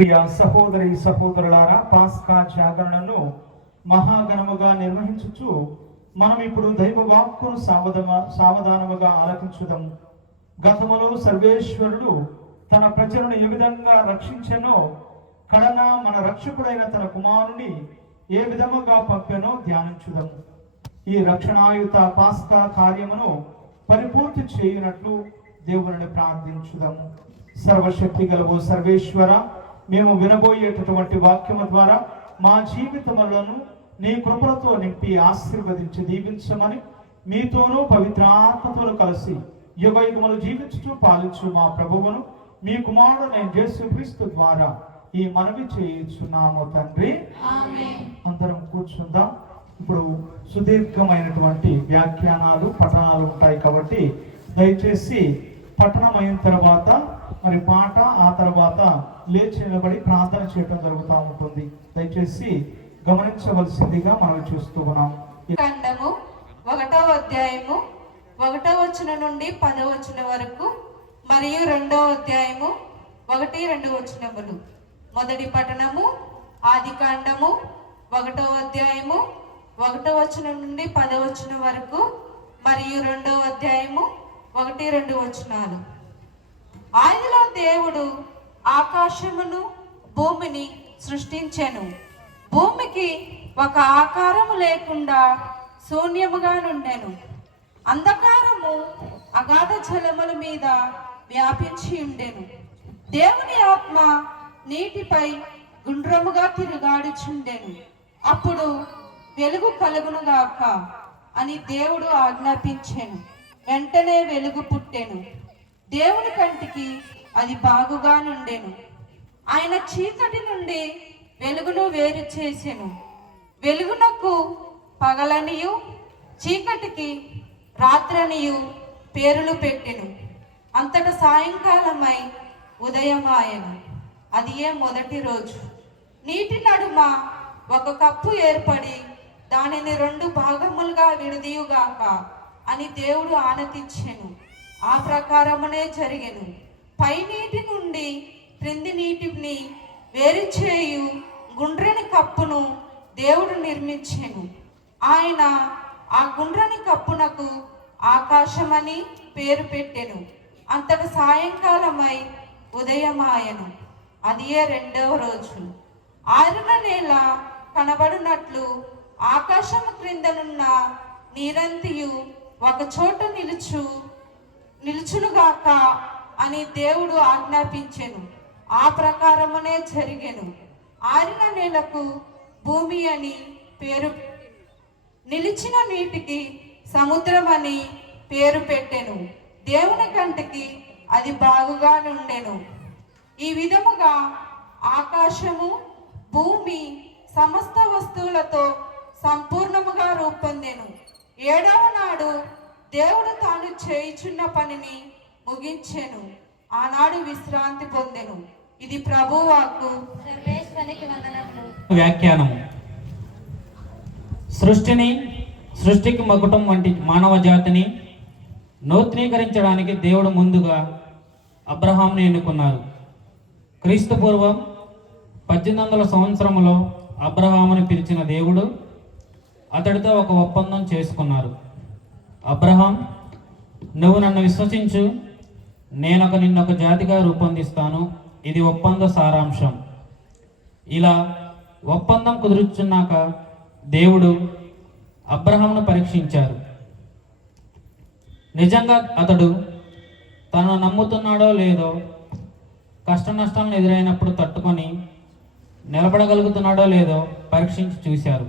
ప్రియ సహోదరి సహోదరులారా, పాస్కా జాగరణను మహాఘనముగా నిర్వహించుచు మనం ఇప్పుడు దైవ వాక్కును సావధానముగా ఆలకించుదాము. గతములో సర్వేశ్వరుడు తన ప్రజలను ఏ విధంగా రక్షించెనో, కడన మన రక్షకుడైన తన కుమారుని ఏ విధముగా పంపెనో ధ్యానించుదాము. ఈ రక్షణాయుత పాస్కా కార్యమును పరిపూర్తి చేయునట్లు దేవుని ప్రార్థించుదాము. సర్వశక్తి గలవు సర్వేశ్వర, మేము వినబోయేటటువంటి వాక్యము ద్వారా మా జీవితములను నీ కృపలతో నింపి ఆశీర్వదించి దీవించమని మీతోనూ పవిత్రాత్మతోనూ కలిసి యుగయుగములు జీవించుచు పాలించు మా ప్రభువును మీ కుమారుడు నేను యేసుక్రీస్తు ద్వారా ఈ మనవి చేయుచున్నాము తండ్రి. అందరం కూర్చుందాం. ఇప్పుడు సుదీర్ఘమైనటువంటి వ్యాఖ్యానాలు పఠనాలు ఉంటాయి కాబట్టి దయచేసి పఠనం అయిన తర్వాత మరి పాట, ఆ తర్వాత లేచి నిలబడి ప్రార్థన చేయడం జరుగుతూ ఉంటుంది. దయచేసి గమనించవలసిందిగా మనం చూస్తూ ఉన్నాం. కాండము 1వ అధ్యాయము 1వ వచనం నుండి 10వ వచనం వరకు మరియు 2వ అధ్యాయము 1-2 వచనములు. మొదటి పఠనము ఆది కాండము 1వ అధ్యాయము 1వ వచనం నుండి 10వ వచనం వరకు మరియు 2వ అధ్యాయము 1-2 వచనాలు. ఆదిలో దేవుడు ఆకాశమును భూమిని సృష్టించెను. భూమికి ఒక ఆకారము లేకుండా శూన్యముగా నుండెను. అంధకారము అగాధ జలముల మీద వ్యాపించి ఉండెను. దేవుని ఆత్మ నీటిపై గుండ్రముగా తిరుగాడుచుండెను. అప్పుడు వెలుగు కలుగునుగాక అని దేవుడు ఆజ్ఞాపించెను. వెంటనే వెలుగు పుట్టెను. దేవుని కంటికి అది బాగుగా నుండెను. ఆయన చీకటి నుండి వెలుగును వేరు చేసెను. వెలుగునకు పగలనియు చీకటికి రాత్రనియు పేరులు పెట్టెను. అంతట సాయంకాలమై ఉదయమాయెను. అది మొదటి రోజు. నీటి నడుమ ఒక కప్పు ఏర్పడి దానిని 2 భాగములుగా విడదీయుగాక అని దేవుడు ఆనతించెను. ఆ ప్రకారమునే జరిగెను. పై నీటి నుండి క్రింది నీటిని వేరు చేయు గుండ్రని కప్పును దేవుడు నిర్మించెను. ఆయన ఆ గుండ్రని కప్పునకు ఆకాశమని పేరు పెట్టెను. అంతట సాయంకాలమై ఉదయమాయెను. అది 2వ రోజు. ఆరిన నేల కనబడినట్లు ఆకాశము క్రిందనున్న నీరంతియు ఒక చోట నిలుచునుగాక అని దేవుడు ఆజ్ఞాపించెను. ఆ ప్రకారమునే జరిగెను. ఆరిన నేలకు భూమి అని పేరు, నిలిచిన నీటికి సముద్రం అని పేరు పెట్టెను. దేవుని కంటికి అది బాగుగా నుండెను. ఈ విధముగా ఆకాశము భూమి సమస్త వస్తువులతో సంపూర్ణముగా రూపొందెను. 7వ నాడు దేవుడు తాను చేయుచున్న పనిని ముగించెను. ఆనాడు విశ్రాంతి పొందెను. ఇది ప్రభువు వాక్కు. వ్యాఖ్యానము. సృష్టికి మకుటం వంటి మానవ జాతిని నూతనీకరించడానికి దేవుడు ముందుగా అబ్రహాంను ఎన్నుకున్నారు. క్రీస్తు పూర్వం 1800 సంవత్సరంలో అబ్రహామును పిలిచిన దేవుడు అతడితో ఒక ఒప్పందం చేసుకున్నారు. అబ్రహాం, నువ్వు నన్ను విశ్వసించు, నిన్నొక జాతిగా రూపొందిస్తాను. ఇది ఒప్పంద సారాంశం. ఇలా ఒప్పందం కుదుర్చున్నాక దేవుడు అబ్రహామును పరీక్షించారు. నిజంగా అతడు తనను నమ్ముతున్నాడో లేదో, కష్ట నష్టాలను ఎదురైనప్పుడు తట్టుకొని నిలబడగలుగుతున్నాడో లేదో పరీక్షించి చూశారు.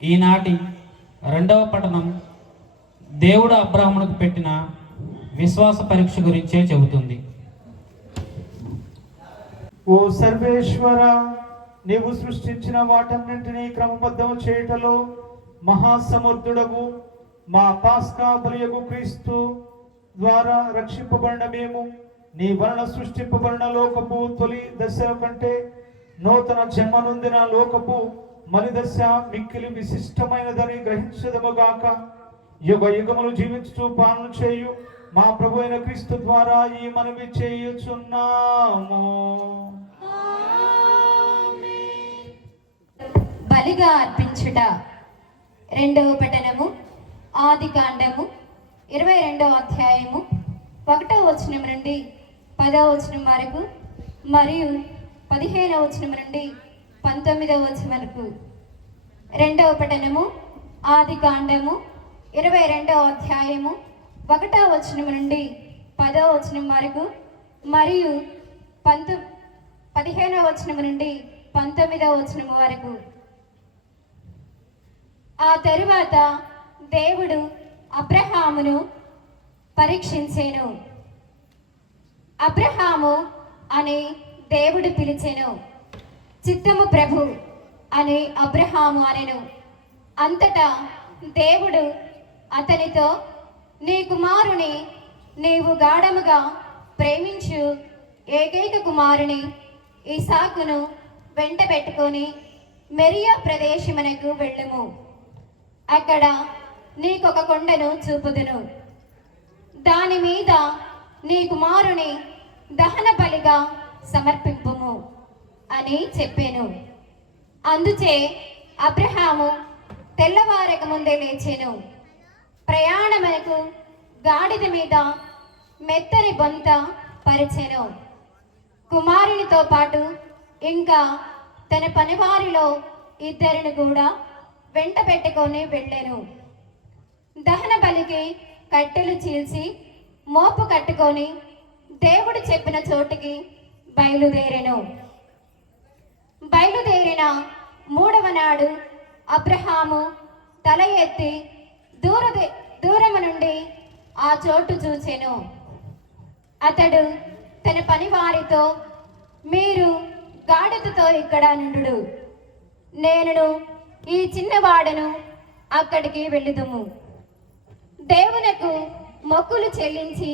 ఈనాటి 2వ పఠనం దేవుడు అబ్రహామునికి పెట్టిన విశ్వాస పరీక్ష గురించే చెబుతుంది. ఓ సర్వేశ్వర, నీవు సృష్టించిన వాటన్నింటినీ క్రమబద్ధం చేయటలో మహాసమర్థుడవు. మా పాస్కా బలియగు క్రీస్తు ద్వారా రక్షింపబడిన మేము నీ వలన సృష్టింపబడిన లోకపు తొలి దశ కంటే నూతన జన్మనొందిన లోకపు మలి దశ మిక్కిలి విశిష్టమైనదని గ్రహించదముగాక. యుగ యుగములు జీవించుచు పాలన చేయు మా ప్రభు అయిన క్రీస్తు ద్వారా ఈ మనవి చేయుచున్నాము. బలిగా అర్పించుట. రెండవ పఠనము ఆదికాండము 22వ అధ్యాయము 1వ వచనం నుండి 10వ వచనం వరకు మరియు 15వ వచనం నుండి 19వ వచనం వరకు. రెండవ పఠనము ఆదికాండము 22వ అధ్యాయము 1వ వచనం నుండి 10వ వచనం వరకు మరియు 15వ వచనం నుండి 19వ వచనం వరకు. ఆ తరువాత దేవుడు అబ్రహామును పరీక్షించెను. అబ్రహాము అని దేవుడు పిలిచెను. చిత్తము ప్రభు అని అబ్రహాము అనెను. అంతటా దేవుడు అతనితో, నీ కుమారుని, నీవు గాఢముగా ప్రేమించు ఏకైక కుమారుని ఇసాకును వెంట పెట్టుకొని మెరియా ప్రదేశమునకు వెళ్ళుము. అక్కడ నీకొక కొండను చూపుదును. దాని మీద నీ కుమారుని దహన బలిగా సమర్పింపుము అని చెప్పాను. అందుచే అబ్రహాము తెల్లవారక ముందే లేచెను. ప్రయాణమునకు గాడిద మీద మెత్తని బొంత పరిచెను. కుమారునితో పాటు ఇంకా తన పనివారిలో 2 కూడా వెంట పెట్టుకొని వెళ్ళెను. దహన బలికి కట్టెలు చీల్చి మోపు కట్టుకొని దేవుడు చెప్పిన చోటికి బయలుదేరెను. బయలుదేరిన 3వ నాడు అబ్రహాము తల ఎత్తి దూరము నుండి ఆ చోటు చూచెను. అతడు తన పనివారితో, మీరు గాడిదతో ఇక్కడ నుండు, నేను ఈ చిన్నవాడను అక్కడికి వెళ్ళుదుము. దేవునకు మొక్కులు చెల్లించి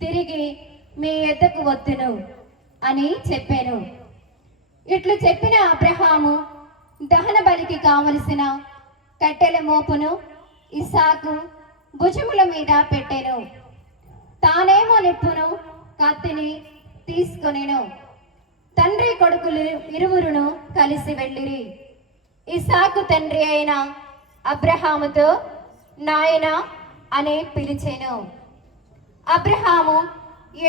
తిరిగి మీ యొద్దకు వద్దును అని చెప్పాను. ఇట్లు చెప్పిన అబ్రహాము దహన బలికి కావలసిన కట్టెల మోపును ఇస్సాకు భుజముల మీద పెట్టెను. తానేమో నిప్పును కత్తిని తీసుకొనెను. తండ్రి కొడుకులు ఇరువురును కలిసి వెళ్ళిరి. ఇస్సాకు తండ్రి అయిన అబ్రహాముతో నాయనా అని పిలిచెను. అబ్రహాము,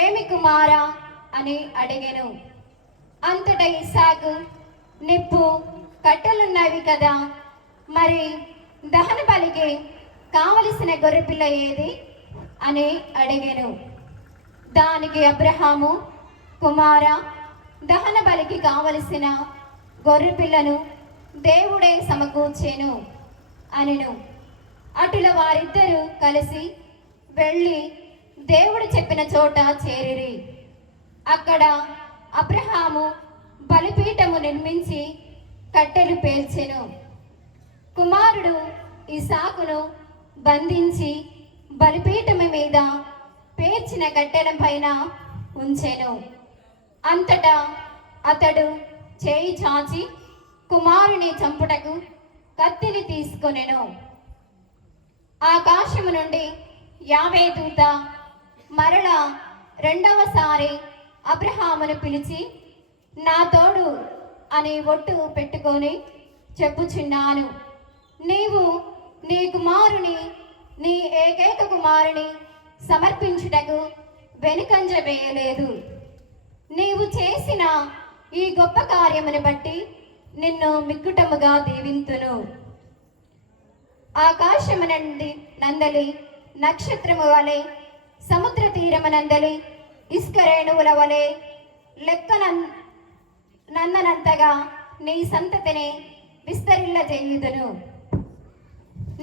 ఏమి కుమారా అని అడిగెను. అంతటా ఇస్సాకు, నిప్పు కట్టెలున్నవి కదా, మరి దహన బలికి కావలసిన గొర్రెపిల్ల ఏది అని అడిగెను. దానికి అబ్రహాము, కుమారా, దహన బలికి కావలసిన గొర్రెపిల్లను దేవుడే సమకూర్చెను అనెను. అటుల వారిద్దరూ కలిసి వెళ్ళి దేవుడు చెప్పిన చోట చేరిరి. అక్కడ అబ్రహాము బలిపీఠము నిర్మించి కట్టెలు పేల్చెను. కుమారుడు ఇసాకును బంధించి బలిపీఠము మీద పేర్చిన కట్టెల పైన ఉంచెను. అంతటా అతడు చేయి చాచి కుమారుని చంపుటకు కత్తిని తీసుకొనెను. ఆకాశము నుండి యావే దూత మరలా 2వసారి అబ్రహామును పిలిచి, నా తోడు అని ఒట్టు పెట్టుకొని చెప్పుచున్నాను, నీవు నీ కుమారుని, నీ ఏకైక కుమారుని సమర్పించుటకు వెనుకంజ వేయలేదు. నీవు చేసిన ఈ గొప్ప కార్యమును బట్టి నిన్ను మిక్కుటముగా దీవింతును. ఆకాశము నందలి నక్షత్రము వలె, సముద్ర తీరమునందలి ఇసుక రేణువుల వలె నన్ననంతగా నీ సంతతిని విస్తరిల్ల చేయుదును.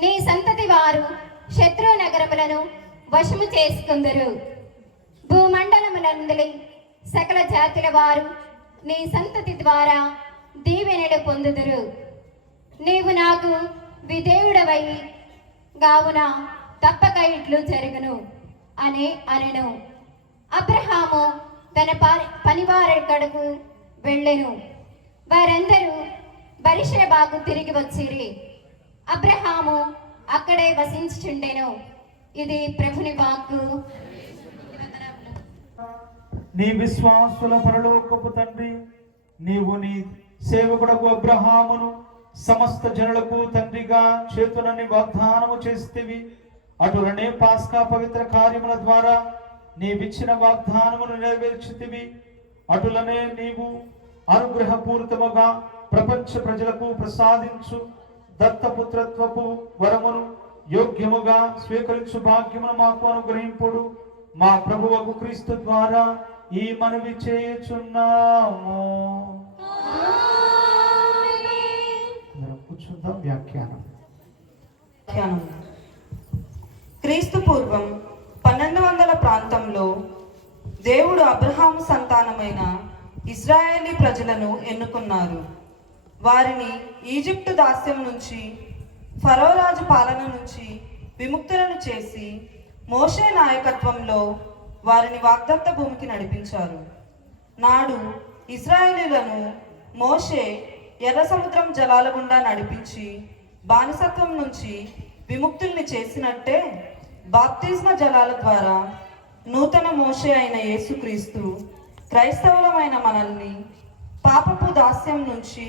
నీ సంతతి వారు శత్రు నగరములను వశము చేసుకుందరు. భూమండలమునందలి సకల జాతుల వారు నీ సంతతి ద్వారా దీవెనలు పొందుదురు. నీవు నాకు విధేయుడవై గావున తప్పక ఇట్లు జరుగును అని అనెను. అబ్రహాము తన పనివారి కడకు వెళ్ళెను. వారందరూ బెర్షెబాకు తిరిగి వచ్చిరి. అబ్రహాము అక్కడే వసించుచుండెను. ఇది ప్రభుని వాక్కు. నీ విశ్వాసుల పరలోకపు తండ్రి, నీవు నీ సేవకుడకు అబ్రహామును సమస్త జనులకు తండ్రిగా చేతునని వాగ్దానము చేస్తేవి. అటులనే పాస్కా పవిత్ర కార్యముల ద్వారా నీవిచ్చిన వాగ్దానమును నెరవేర్చితివి. అటులనే నీవు అనుగ్రహపూరితముగా ప్రపంచ ప్రజలకు ప్రసాదించు దత్తపుత్రత్వపు వరమును యోగ్యముగా స్వీకరించు భాగ్యమును మాకు అనుగ్రహింపుడు. మా ప్రభువకు క్రీస్తు ద్వారా ఈ మనవి చేయుచున్నాము. కూర్చుందాం. వ్యాఖ్యానం. క్రీస్తు పూర్వం 1200 ప్రాంతంలో దేవుడు అబ్రహాము సంతానమైన ఇశ్రాయేలీ ప్రజలను ఎన్నుకున్నారు. వారిని ఈజిప్టు దాస్యం నుంచి, ఫరో రాజు పాలన నుంచి విముక్తులను చేసి మోషే నాయకత్వంలో వారిని వాగ్దత్త భూమికి నడిపించారు. నాడు ఇశ్రాయేలీలను మోషే ఎర్ర సముద్రం జలాల గుండా నడిపించి బానిసత్వం నుంచి విముక్తుల్ని చేసినట్టే బాప్తిస్మ జలాల ద్వారా నూతన మోషే అయిన యేసుక్రీస్తు క్రైస్తవులమైన మనల్ని పాపపు దాస్యం నుంచి,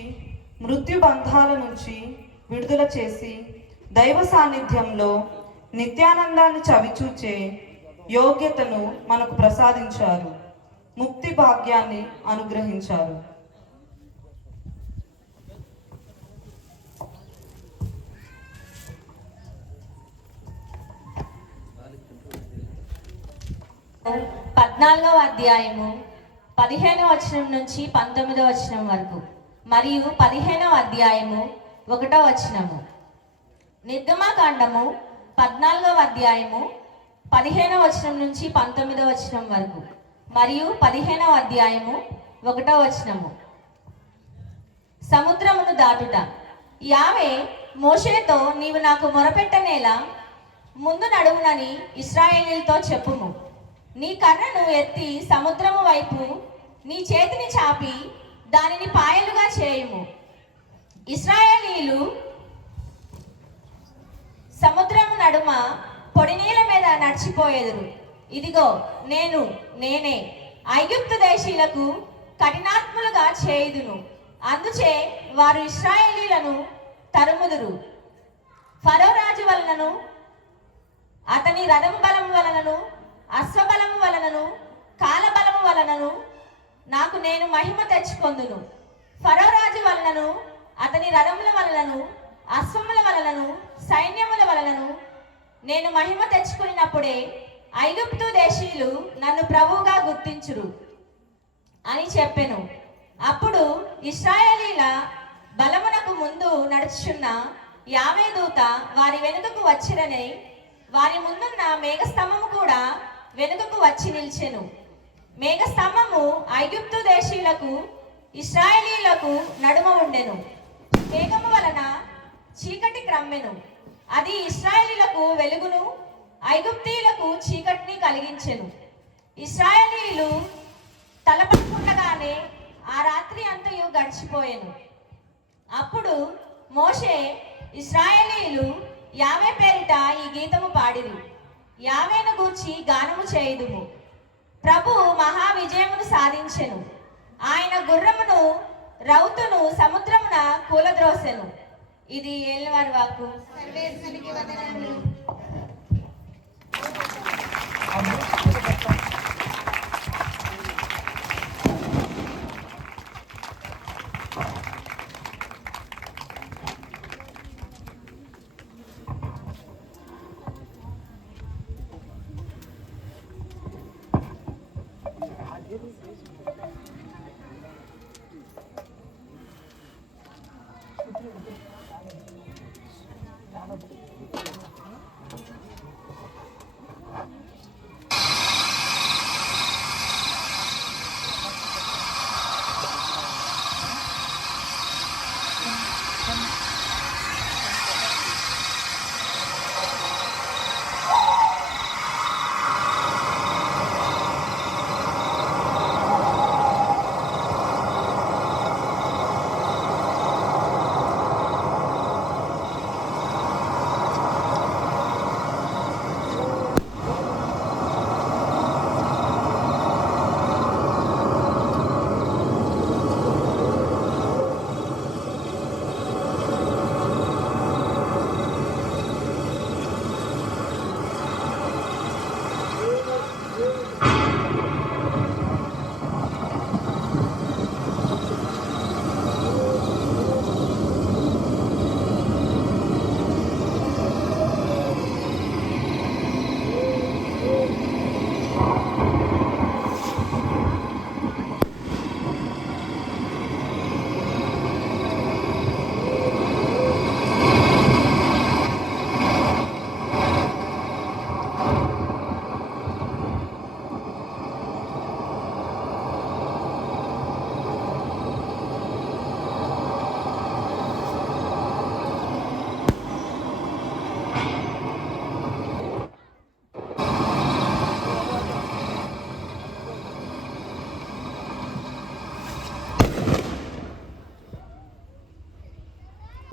మృత్యు బంధాల నుంచి విడుదల చేసి దైవ సాన్నిధ్యంలో నిత్యానందాన్ని చవిచూచే యోగ్యతను మనకు ప్రసాదించారు. ముక్తి భాగ్యాన్ని అనుగ్రహించారు. పద్నాలుగవ అధ్యాయము 15వ వచనం నుంచి 19వ వచనం వరకు మరియు 15వ అధ్యాయము 1వ వచనము. నిర్గమాకాండము 14వ అధ్యాయము 15వ వచనం నుంచి 19వ వచనం వరకు మరియు 15వ అధ్యాయము 1వ వచనము. సముద్రమును దాటుట. యావే మోషేతో, నీవు నాకు మొరపెట్టనేలా ముందు నడువునని ఇశ్రాయేలీలతో చెప్పుము. నీ కర్రను ఎత్తి సముద్రము వైపు నీ చేతిని చాపి దానిని పాయలుగా చేయుము. ఇశ్రాయేలీలు సముద్రము నడుమ పొడి నీళ్ళ మీద నడిచిపోయేదురు. ఇదిగో నేనే ఐగుప్తు దేశీయులకు కఠినాత్ములుగా చేయుదును. అందుచే వారు ఇశ్రాయేలీలను తరుముదురు. ఫరో రాజు వలనను, అతని రథం బలం వలనను, అశ్వబలము వలనను, కాలబలము వలనను నాకు నేను మహిమ తెచ్చుకొందును. ఫరో రాజు వలనను, అతని రథముల వలనను, అశ్వముల వలనను, సైన్యముల వలనను నేను మహిమ తెచ్చుకున్నప్పుడే ఐగుప్తు దేశీయులు నన్ను ప్రభువుగా గుర్తించురు అని చెప్పెను. అప్పుడు ఇశ్రాయేలీల బలమునకు ముందు నడుచుచున్న యావే దూత వారి వెనుకకు వచ్చిరని, వారి ముందున్న మేఘస్తంభము కూడా వెనుకకు వచ్చి నిల్చెను. మేఘస్తంభము ఐగుప్తు దేశీయులకు ఇశ్రాయేలీలకు నడుమ ఉండెను. మేఘము వలన చీకటి క్రమ్మెను. అది ఇశ్రాయేలీలకు వెలుగును, ఐగుప్తీయులకు చీకటిని కలిగించెను. ఇశ్రాయేలీలు తలపడుకుండగానే ఆ రాత్రి అంతయు గడిచిపోయెను. అప్పుడు మోషే ఇశ్రాయేలీలు యావే పేరిట ఈ గీతము పాడిరి. యావేను గూర్చి గానము చేయుదుము. ప్రభు మహా విజయమును సాధించెను. ఆయన గుర్రమును రౌతును సముద్రమున కూలద్రోసెను. ఇది ఏలినవారి వాక్కు.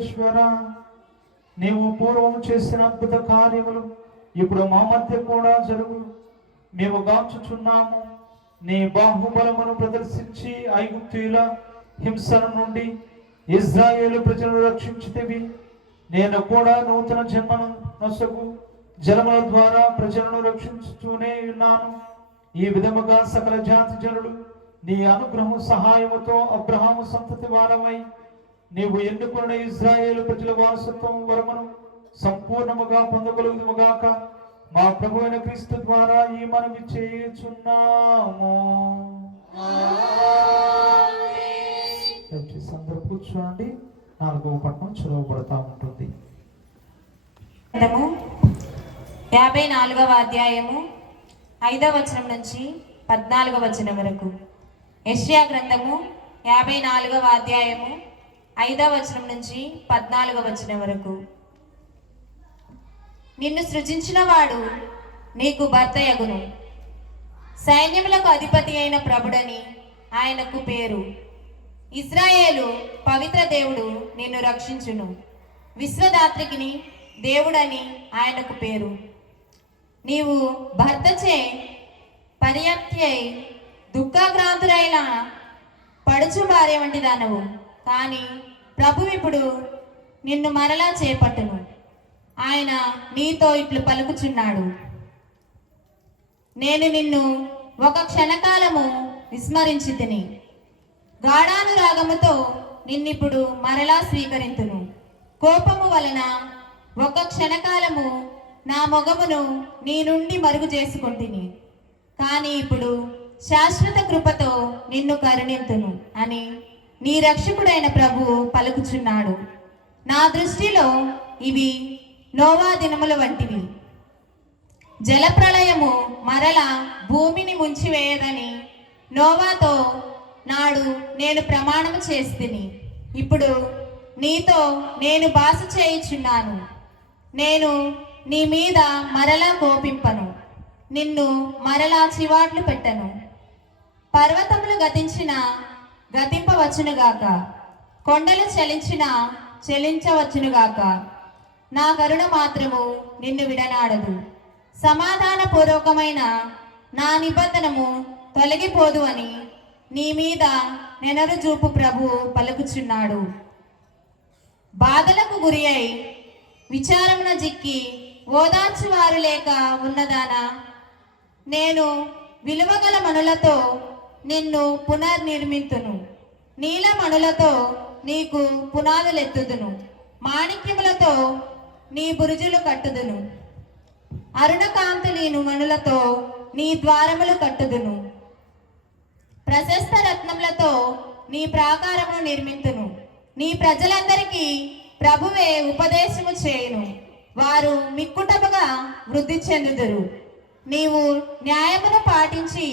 ఈశ్వర, నీవు పూర్వం చేసిన అద్భుత కార్యములు ఇప్పుడు మా మధ్య కూడా జరుగు. మేము గాంచుచున్నాము. నీ బాహుబలమును ప్రదర్శించి ఐగుప్తీయుల హింసల నుండి ఇశ్రాయేలు ప్రజలను రక్షించితివి. నేను కూడా నూతన జన్మను నొసగు జలముల ద్వారా ప్రజలను రక్షించుతూనే ఉన్నాను. ఈ విధముగా సకల జాతి జనులు నీ అనుగ్రహం సహాయముతో అబ్రహాము సంతతి వారమై నీవు ఎన్నుకున్న ఇశ్రాయేలు ప్రజల వారసత్వం వరమును సంపూర్ణముగా పొందగలుగుదుముగాక. మా ప్రభువైన క్రీస్తు ద్వారా ఈ మనవి చేయుచున్నాము. దయచేసి అందరూ కూర్చోండి. 4వ పట్టణం చదవబడతా ఉంటుంది. 54వ అధ్యాయము 5వ వచనం నుంచి 14వ వచనం వరకు. యెషయా గ్రంథము 54వ అధ్యాయము 5వ వచనం నుంచి 14వ వచనం వరకు. నిన్ను సృజించిన వాడు నీకు భర్తయగును, సైన్యములకు అధిపతి అయిన ప్రభుడని ఆయనకు పేరు. ఇశ్రాయేలు పవిత్ర దేవుడు నిన్ను రక్షించును, విశ్వదాత్రికిని దేవుడని ఆయనకు పేరు. నీవు భర్తచే పర్యాప్తి అయి దుఃఖాక్రాంతురైన పడుచు భార్య వంటి దానవు. కానీ ప్రభు ఇప్పుడు నిన్ను మరలా చేపట్టును. ఆయన నీతో ఇట్లు పలుకుచున్నాడు, నేను నిన్ను ఒక క్షణకాలము విస్మరించి తిని గాఢానురాగముతో నిన్నిప్పుడు మరలా స్వీకరింతును. కోపము వలన ఒక క్షణకాలము నా మొగమును నీ నుండి మరుగు చేసుకొంటిని, కానీ ఇప్పుడు శాశ్వత కృపతో నిన్ను కరుణింతును అని నీ రక్షకుడైన ప్రభు పలుకుచున్నాడు. నా దృష్టిలో ఇవి నోవా దినముల వంటివి. జలప్రళయము మరల భూమిని ముంచివేయదని నోవాతో నాడు నేను ప్రమాణము చేస్తిని. ఇప్పుడు నీతో నేను బాస చేయుచున్నాను. నేను నీ మీద మరలా కోపింపను, నిన్ను మరలా చివాట్లు పెట్టను. పర్వతములు గతింపవచ్చునుగాక, కొండలు చెలించవచ్చునుగాక, నా కరుణ మాత్రము నిన్ను విడనాడదు. సమాధాన పూర్వకమైన నా నిబంధనము తొలగిపోదు అని నీ మీద నెనరు చూపు ప్రభు పలుకుచున్నాడు. బాధలకు గురి అయి విచారమున జిక్కి ఓదార్చువారు లేక ఉన్నదానా, నేను విలువగల మణులతో నిన్ను పునర్నిర్మింతును, నీల మణులతో నీకు పునాదులెత్తుదును, మాణిక్యములతో నీ బురుజులు కట్టుదును, అరుణకాంతులీను మణులతో నీ ద్వారములు కట్టుదును, ప్రశస్త రత్నములతో నీ ప్రాకారమును నిర్మింతును. నీ ప్రజలందరికీ ప్రభువే ఉపదేశము చేయును, వారు మిక్కుటముగా వృద్ధి చెందుదురు. నీవు న్యాయమును పాటించి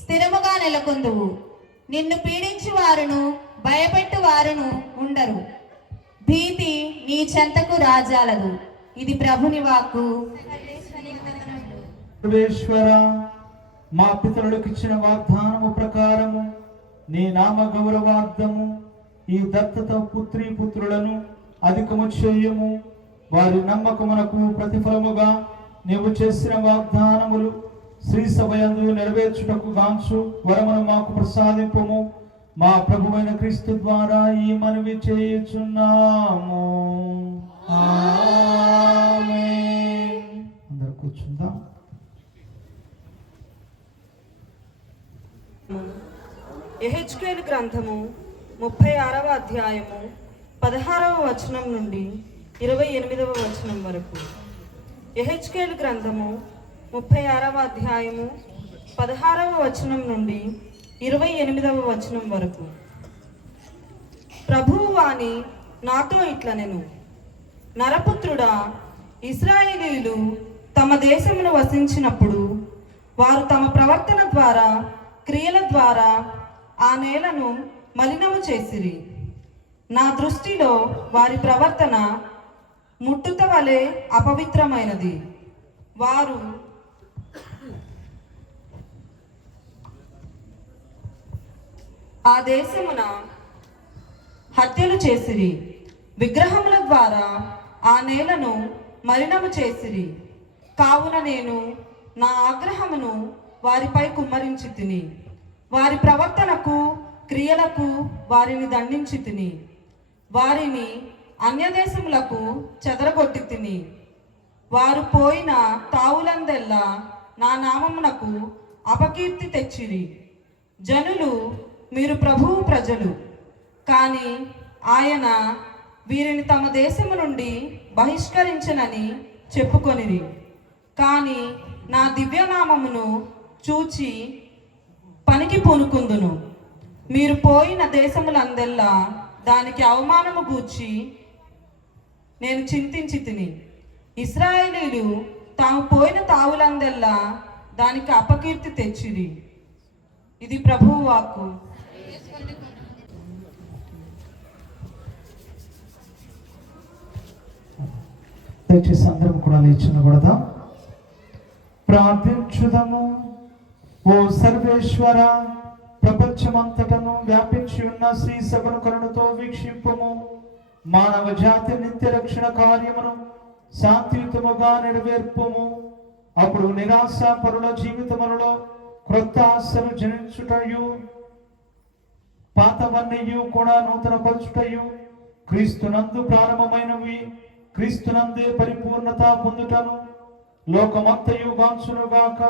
స్థిరముగా నెలకొందువు. నిన్ను పీడించు వారును భయపెట్టు వారును ఉండరు. భీతి నీ చెంతకు రాజాలదు. ఇది ప్రభుని వాక్కు. సర్వేశ్వర, మా పితరులకు ఇచ్చిన వాగ్దానము ప్రకారము నీ నామ గౌరవార్థము ఈ దత్తత పుత్రీ పుత్రులను అధికము చేయము. వారి నమ్మకమునకు ప్రతిఫలముగా నీవు చేసిన వాగ్దానములు శ్రీ సభయందు నెరవేర్చుటకు గాంచు వరమును మాకు ప్రసాదింపము. మా ప్రభువైన క్రీస్తు ద్వారా ఈ మనవి చేయుచున్నాము. ఆమేన్. అందరూ కూర్చుందాం. యెహెజ్కేలు గ్రంథము 36వ అధ్యాయము 16వ వచనం నుండి 28వ వచనం వరకు. యెహెజ్కేలు గ్రంథము 36వ అధ్యాయము 16వ వచనం నుండి 28వ వచనం వరకు. ప్రభువు వాణి నాతో ఇట్లనెను, నరపుత్రుడా, ఇశ్రాయేలీయులు తమ దేశమును వసించినప్పుడు వారు తమ ప్రవర్తన ద్వారా క్రియల ద్వారా ఆ నేలను మలినము చేసిరి. నా దృష్టిలో వారి ప్రవర్తన ముట్టుత వలె అపవిత్రమైనది. వారు ఆ దేశమున హత్యలు చేసిరి, విగ్రహముల ద్వారా ఆ నేలను మలినము చేసిరి. కావున నేను నా ఆగ్రహమును వారిపై కుమ్మరించి తిని, వారి ప్రవర్తనకు క్రియలకు వారిని దండించి తిని, వారిని అన్యదేశములకు చెదరగొట్టి తిని. వారు పోయిన తావులందెల్లా నా నామమునకు అపకీర్తి తెచ్చిరి. జనులు, మీరు ప్రభువు ప్రజలు, కానీ ఆయన వీరిని తమ దేశము నుండి బహిష్కరించనని చెప్పుకొనిరి. కానీ నా దివ్యనామమును చూచి పనికి పూనుకుందును. మీరు పోయిన దేశములందెల్లా దానికి అవమానము గూర్చి నేను చింతించి తిని. ఇశ్రాయేలీలు తాము పోయిన తావులందెల్లా దానికి అపకీర్తి తెచ్చిరి. ఇది ప్రభువు వాక్కు. దయచేసి అందరం కూడా లేచి నిలబడదాం. ప్రార్థించుదము. ఓ సర్వేశ్వర, ప్రపంచమంతటను వ్యాపించి ఉన్న శ్రీ సభను కరుణతో వీక్షింపము. మానవ జాతి నిత్య రక్షణ కార్యమును శాంతియుతముగా నెరవేర్పము. అప్పుడు నిరాశ పరుల జీవితములలో క్రొత్త ఆశలు జనించుటయు, పాతవన్నీయు కూడా నూతన పరచుటయు, క్రీస్తునందు ప్రారంభమైనవి క్రీస్తునందే పరిపూర్ణత పొందుటను లోకమంతయు గాంచునుగాక.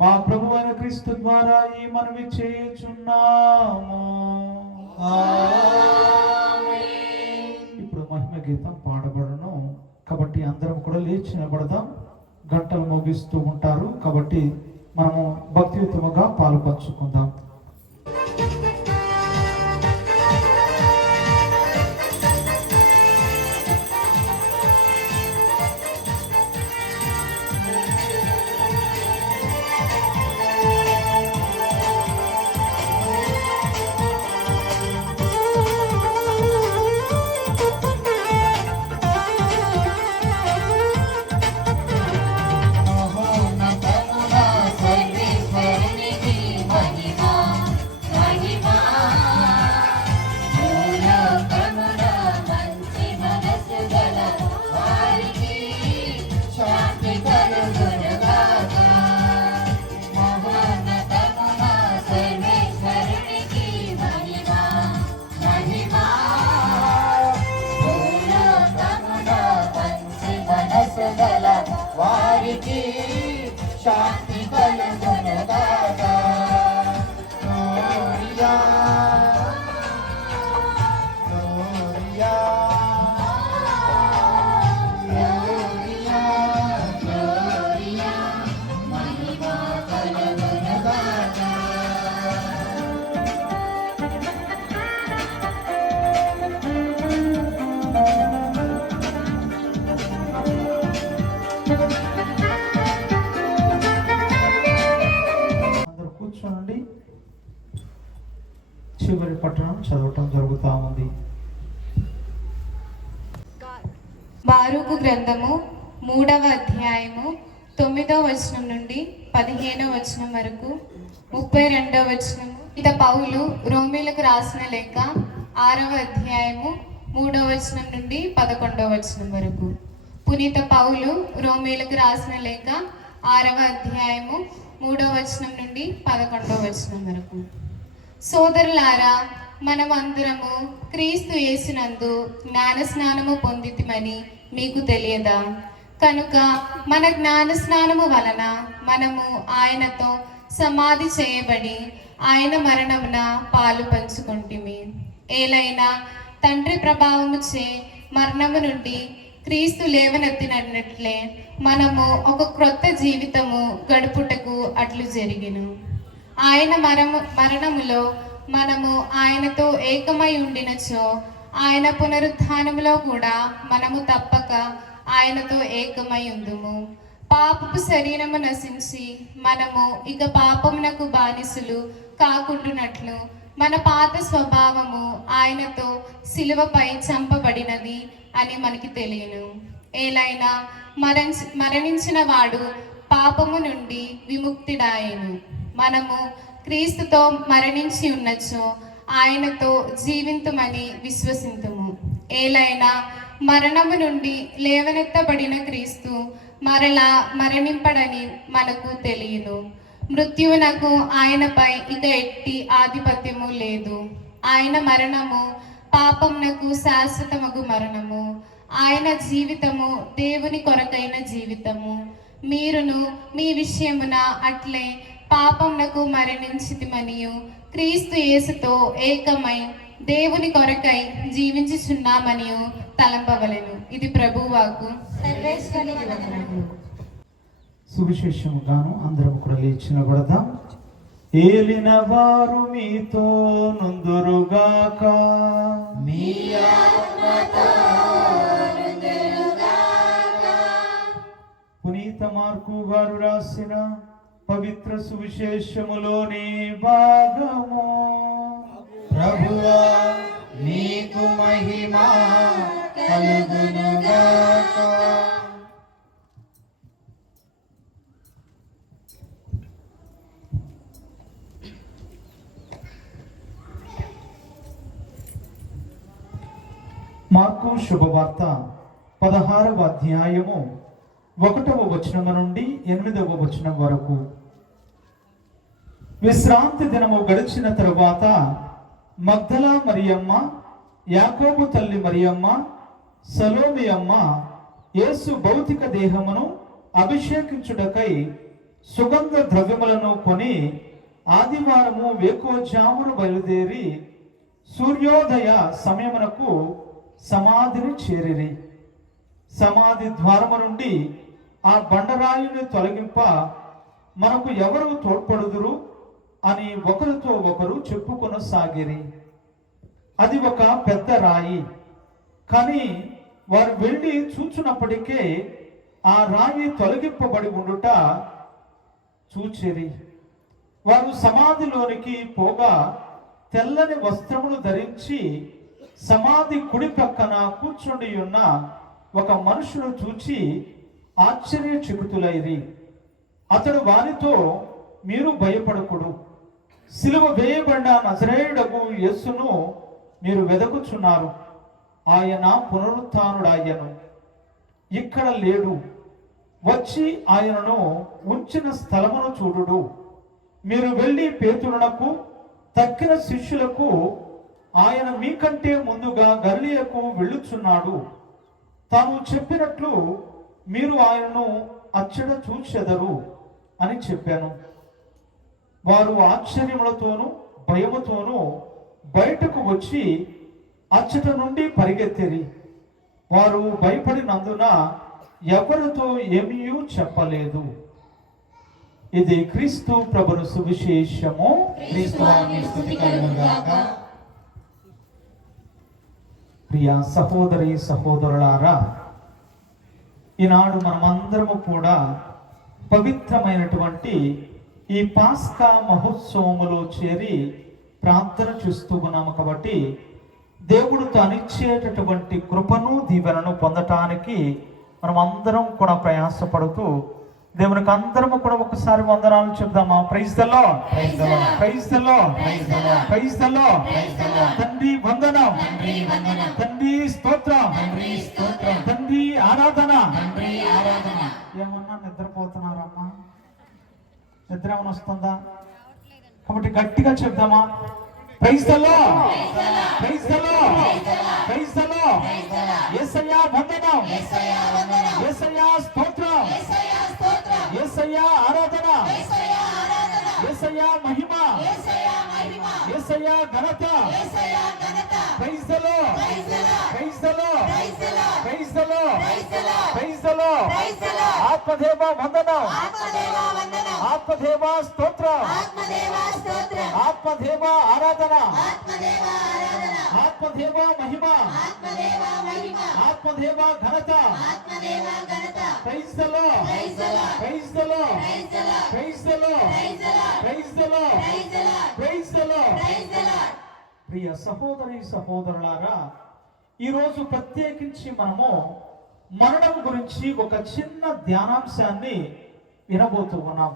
మా ప్రభు అయిన క్రీస్తు ద్వారా ఈ మనవి చేయుచున్నాము. ఇప్పుడు మహిమ గీతం పాడబడను కాబట్టి అందరం కూడా లేచి నిలబడదాం. గంటలు మోగిస్తూ ఉంటారు కాబట్టి మనము భక్తియుతముగా పాలుపంచుకుందాం. శాంతి కలుగునుగాక. గ్లోరియా గ్లోరియా గ్లోరియా గ్లోరియా, మహిమ కలుగునుగాక. కూర్చోండి. చివరి పట్టణం చదవటం జరుగుతా ఉంది. బారూకు గ్రంథము 3వ అధ్యాయము 9వ వచనం నుండి 15వ వచనం వరకు, 32వ వచనము. ఇత పౌలు రోమీలకు రాసిన లేఖ 6వ అధ్యాయము 3వ వచనం నుండి 11వ వచనం వరకు. పునీత పౌలు రోమీలకు రాసిన లేఖ 6వ అధ్యాయము 3వ వచనం నుండి 11వ వచనం వరకు. సోదరులారా, మనమందరము క్రీస్తు యేసునందు జ్ఞాన స్నానము పొందితిమని మీకు తెలియదా? కనుక మన జ్ఞాన స్నానము వలన మనము ఆయనతో సమాధి చేయబడి ఆయన మరణమున పాలు పంచుకొంటిమి. ఏలైనా తండ్రి ప్రభావముచే మరణము నుండి క్రీస్తు లేవనెత్తినట్లే మనము ఒక క్రొత్త జీవితము గడుపుటకు అట్లు జరిగిను. ఆయన మరణములో మనము ఆయనతో ఏకమై ఉండినచో ఆయన పునరుత్థానములో కూడా మనము తప్పక ఆయనతో ఏకమై ఉందుము. పాపపు శరీరము నశించి మనము ఇక పాపమునకు బానిసలు కాకుండునట్లు మన పాత స్వభావము ఆయనతో శిలువపై చంపబడినది అని మనకి తెలియను. ఏలైనా మరణించిన వాడు పాపము నుండి విముక్తుడాయెను. మనము క్రీస్తుతో మరణించి ఉన్నచో ఆయనతో జీవింతుమని విశ్వసింతుము. ఏలైనా మరణము నుండి లేవనెత్తబడిన క్రీస్తు మరలా మరణింపడని మనకు తెలియను. మృత్యువునకు ఆయనపై ఇక ఎట్టి ఆధిపత్యము లేదు. ఆయన మరణము పాపమునకు శాశ్వతమగు మరణము. ఆయన జీవితము దేవుని కొరకైన జీవితము. మీరును మీ విషయమున అట్లే పాపమునకు మరణించితిమనియు క్రీస్తు యేసుతో ఏకమై దేవుని కొరకై జీవించుచున్నామనియు తలంపవలెను. ఇది ప్రభువాకు. సర్వేశ్వరునికి వందనములు. సువిశేషముగాను అందరం కూడా లేచి నిలబడదాం. ఏలిన వారు మీతో నుందురుగాక. మీ ఆత్మతో నుందురుగాక. పునీత మార్కు గారు రాసిన పవిత్ర సువిశేషములోని భాగము. ప్రభువా నీకు మహిమ కలుగునుగాక. మార్కు శుభవార్త 16వ అధ్యాయము 1వ వచనం నుండి 8వ వచనం వరకు. విశ్రాంతి దినము గడిచిన తరువాత మగ్దలా మరియమ్మ, యాకోబు తల్లి మరియమ్మ, సలోమి అమ్మ యేసు భౌతిక దేహమును అభిషేకించుటకై సుగంధ ద్రవ్యములను కొని ఆదివారము వేకువజామున బయలుదేరి సూర్యోదయ సమయమునకు సమాధిని చేరిరి. సమాధి ద్వారము నుండి ఆ బండరాయిని తొలగింప మనకు ఎవరు తోడ్పడుదురు అని ఒకరితో ఒకరు చెప్పుకొనసాగిరి. అది ఒక పెద్ద రాయి. కానీ వారు వెళ్ళి చూచున్నప్పటికే ఆ రాయి తొలగింపబడి ఉండుట చూచిరి. వారు సమాధిలోనికి పోగా తెల్లని వస్త్రములు ధరించి సమాధి కుడి పక్కన కూర్చుండి ఉన్న ఒక మనుషును చూచి ఆశ్చర్యచకితులైరి. అతడు వారితో, మీరు భయపడకుడు, సిలువ వేయబడిన నజరేయుడగు యేసును మీరు వెదకుచున్నారు. ఆయన పునరుత్థానుడాయను, ఇక్కడ లేడు. వచ్చి ఆయనను ఉంచిన స్థలమును చూడుడు. మీరు వెళ్ళి పేతురునకు తక్కిన శిష్యులకు, ఆయన మీకంటే ముందుగా గలిలయకు వెళ్ళుచున్నాడు, తాను చెప్పినట్లు మీరు ఆయనను అచ్చట చూచెదరు అని చెప్పాను. వారు ఆశ్చర్యములతోనూ భయముతోనూ బయటకు వచ్చి అచ్చట నుండి పరిగెత్తిరి. వారు భయపడినందున ఎవరితో ఏమీ చెప్పలేదు. ఇది క్రీస్తు ప్రభువు సువిశేషము. క్రీస్తువాని స్తుతి కలుగునుగాక. ప్రియ సహోదరి సహోదరులారా, ఈనాడు మనమందరము కూడా పవిత్రమైనటువంటి ఈ పాస్కా మహోత్సవములో చేరి ప్రార్థన చేస్తూ ఉన్నాము. కాబట్టి దేవుడు తానిచ్చేటటువంటి కృపను దీవెనను పొందటానికి మనం అందరం కూడా ప్రయాసపడుతూ దేవునికి అందరము కూడా ఒకసారి వందనాలు చెప్దామా? Praise the Lord, praise the Lord, praise the Lord, praise the Lord. తండ్రి వందనం, తండ్రి స్తోత్రం, తండ్రి ఆరాధన. ఏమన్నా నిద్రపోతున్నారమ్మా? నిద్ర ఏమైనా వస్తుందా? కాబట్టి గట్టిగా చెప్దామా? Praise the Lord, praise the Lord, praise the Lord. Yesayya వందనం, యేసయ్యా స్తోత్రం, యేసయ్యా ఆరాధన, యేసయ్యా మహిమ, యేసయ్యా ఘనత. Praise the Lord, praise the Lord, praise the Lord, praise the Lord. ఆత్మదేవ వందనం, ఆత్మదేవ స్తోత్రం, ఆత్మదేవ ఆరాధన, ఆత్మదేవ మహిమ, ఆత్మదేవ ఘనత. Praise the Lord, praise the Lord, praise the Lord, praise the Lord, praise the Lord. ప్రియ సహోదరి సహోదరులారా, ఈరోజు ప్రత్యేకించి మనము మరణం గురించి ఒక చిన్న ధ్యానాంశాన్ని వినబోతూ ఉన్నాం.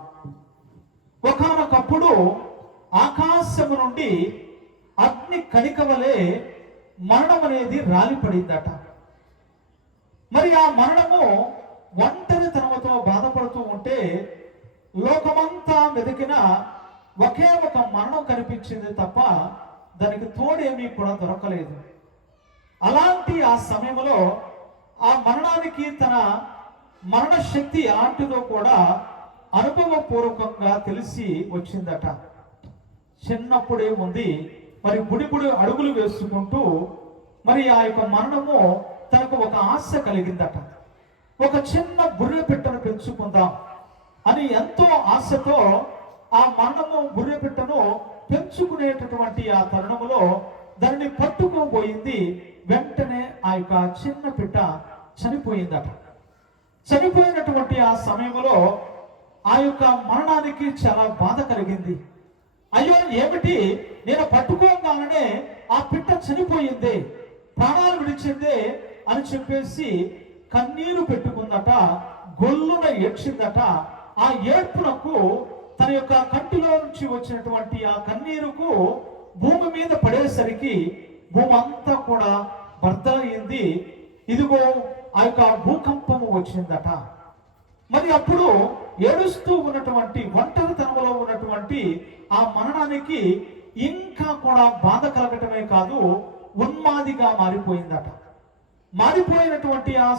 ఒకానొకప్పుడు ఆకాశము నుండి అగ్ని కణిక వలె మరణం అనేది రాలిపడిందట. మరి ఆ మరణము ఒంటరితనంతో బాధపడుతూ ఉంటే లోకమంతా వెతికిన ఒకే ఒక మరణం కనిపించింది తప్ప దానికి తోడేమీ కూడా దొరకలేదు. అలాంటి ఆ సమయంలో ఆ మరణానికి తన మరణ శక్తి ఎలాంటిదో కూడా అనుభవపూర్వకంగా తెలిసి వచ్చిందట. చిన్నప్పుడే ఉంది మరి బుడి అడుగులు వేసుకుంటూ మరి ఆ యొక్క మరణము తనకు ఒక ఆశ కలిగిందట. ఒక చిన్న బుర్రె పిట్టను పెంచుకుందాం అని ఎంతో ఆశతో ఆ మరణము బుర్రె పిట్టను పెంచుకునేటటువంటి ఆ తరుణములో దాన్ని పట్టుకోబోయింది. వెంటనే ఆ యొక్క చిన్న పిట్ట చనిపోయిందట. చనిపోయినటువంటి ఆ సమయంలో ఆ యొక్క మరణానికి చాలా బాధ కలిగింది. అయ్యో ఏమిటి, నేను పట్టుకోగానే ఆ పిట్ట చనిపోయిందే, ప్రాణాలు విడిచిందే అని చెప్పేసి కన్నీరు పెట్టుకుందట, గొల్లున ఏడ్చిందట. ఆ ఏడ్పునకు తన యొక్క కంటిలో నుంచి వచ్చినటువంటి ఆ కన్నీరుకు భూమి మీద పడేసరికి భూమి అంతా కూడా బద్దలయ్యింది. ఇదిగో ఆ యొక్క భూకంపము వచ్చిందట. మరి అప్పుడు ఏడుస్తూ ఉన్నటువంటి ఒంటరితనంలో ఉన్నటువంటి ఆ మరణానికి ఇంకా కూడా బాధ కలగటమే కాదు, ఉన్మాదిగా మారిపోయిందట. మారిపోయినటువంటి ఆ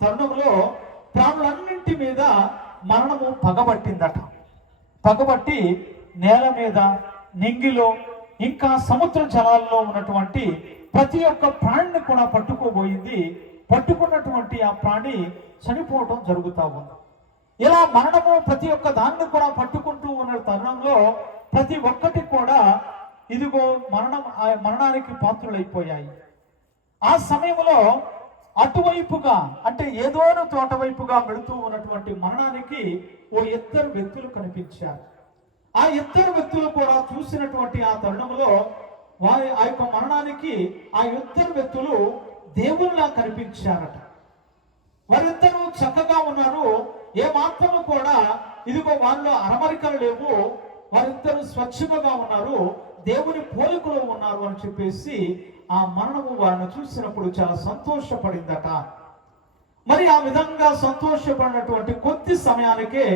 తరుణంలో ప్రాణులన్నింటి మీద మరణము పగబట్టిందట. పగబట్టి నేల మీద, నింగిలో, ఇంకా సముద్ర జలాల్లో ఉన్నటువంటి ప్రతి ఒక్క ప్రాణిని కూడా పట్టుకోబోయింది. పట్టుకున్నటువంటి ఆ ప్రాణి చనిపోవటం జరుగుతూ ఉంది. ఇలా మరణము ప్రతి ఒక్క దాన్ని కూడా పట్టుకుంటూ ఉన్న తరుణంలో ప్రతి ఒక్కటి కూడా ఇదిగో మరణానికి పాత్రులైపోయాయి. ఆ సమయంలో అటువైపుగా అంటే ఏదోను తోట వైపుగా వెళుతూ ఉన్నటువంటి మరణానికి ఓ ఇద్దరు వ్యక్తులు కనిపించారు. ఆ ఇద్దరు వ్యక్తులు కూడా చూసినటువంటి ఆ తరుణంలో వారి ఆ యొక్క మరణానికి ఆ ఇద్దరు వ్యక్తులు దేవుళ్ళలా కనిపించారట. వారిద్దరూ చక్కగా ఉన్నారు, ఏ మాత్రము కూడా ఇదిగో వాళ్ళు అరమరికలు లేవు, వారిద్దరూ స్వచ్ఛముగా ఉన్నారు, దేవుని పోలికలో ఉన్నారు అని చెప్పేసి ఆ మరణము వారిని చూసినప్పుడు చాలా సంతోషపడిందట. మరి ఆ విధంగా సంతోషపడినటువంటి కొద్ది సమయానికే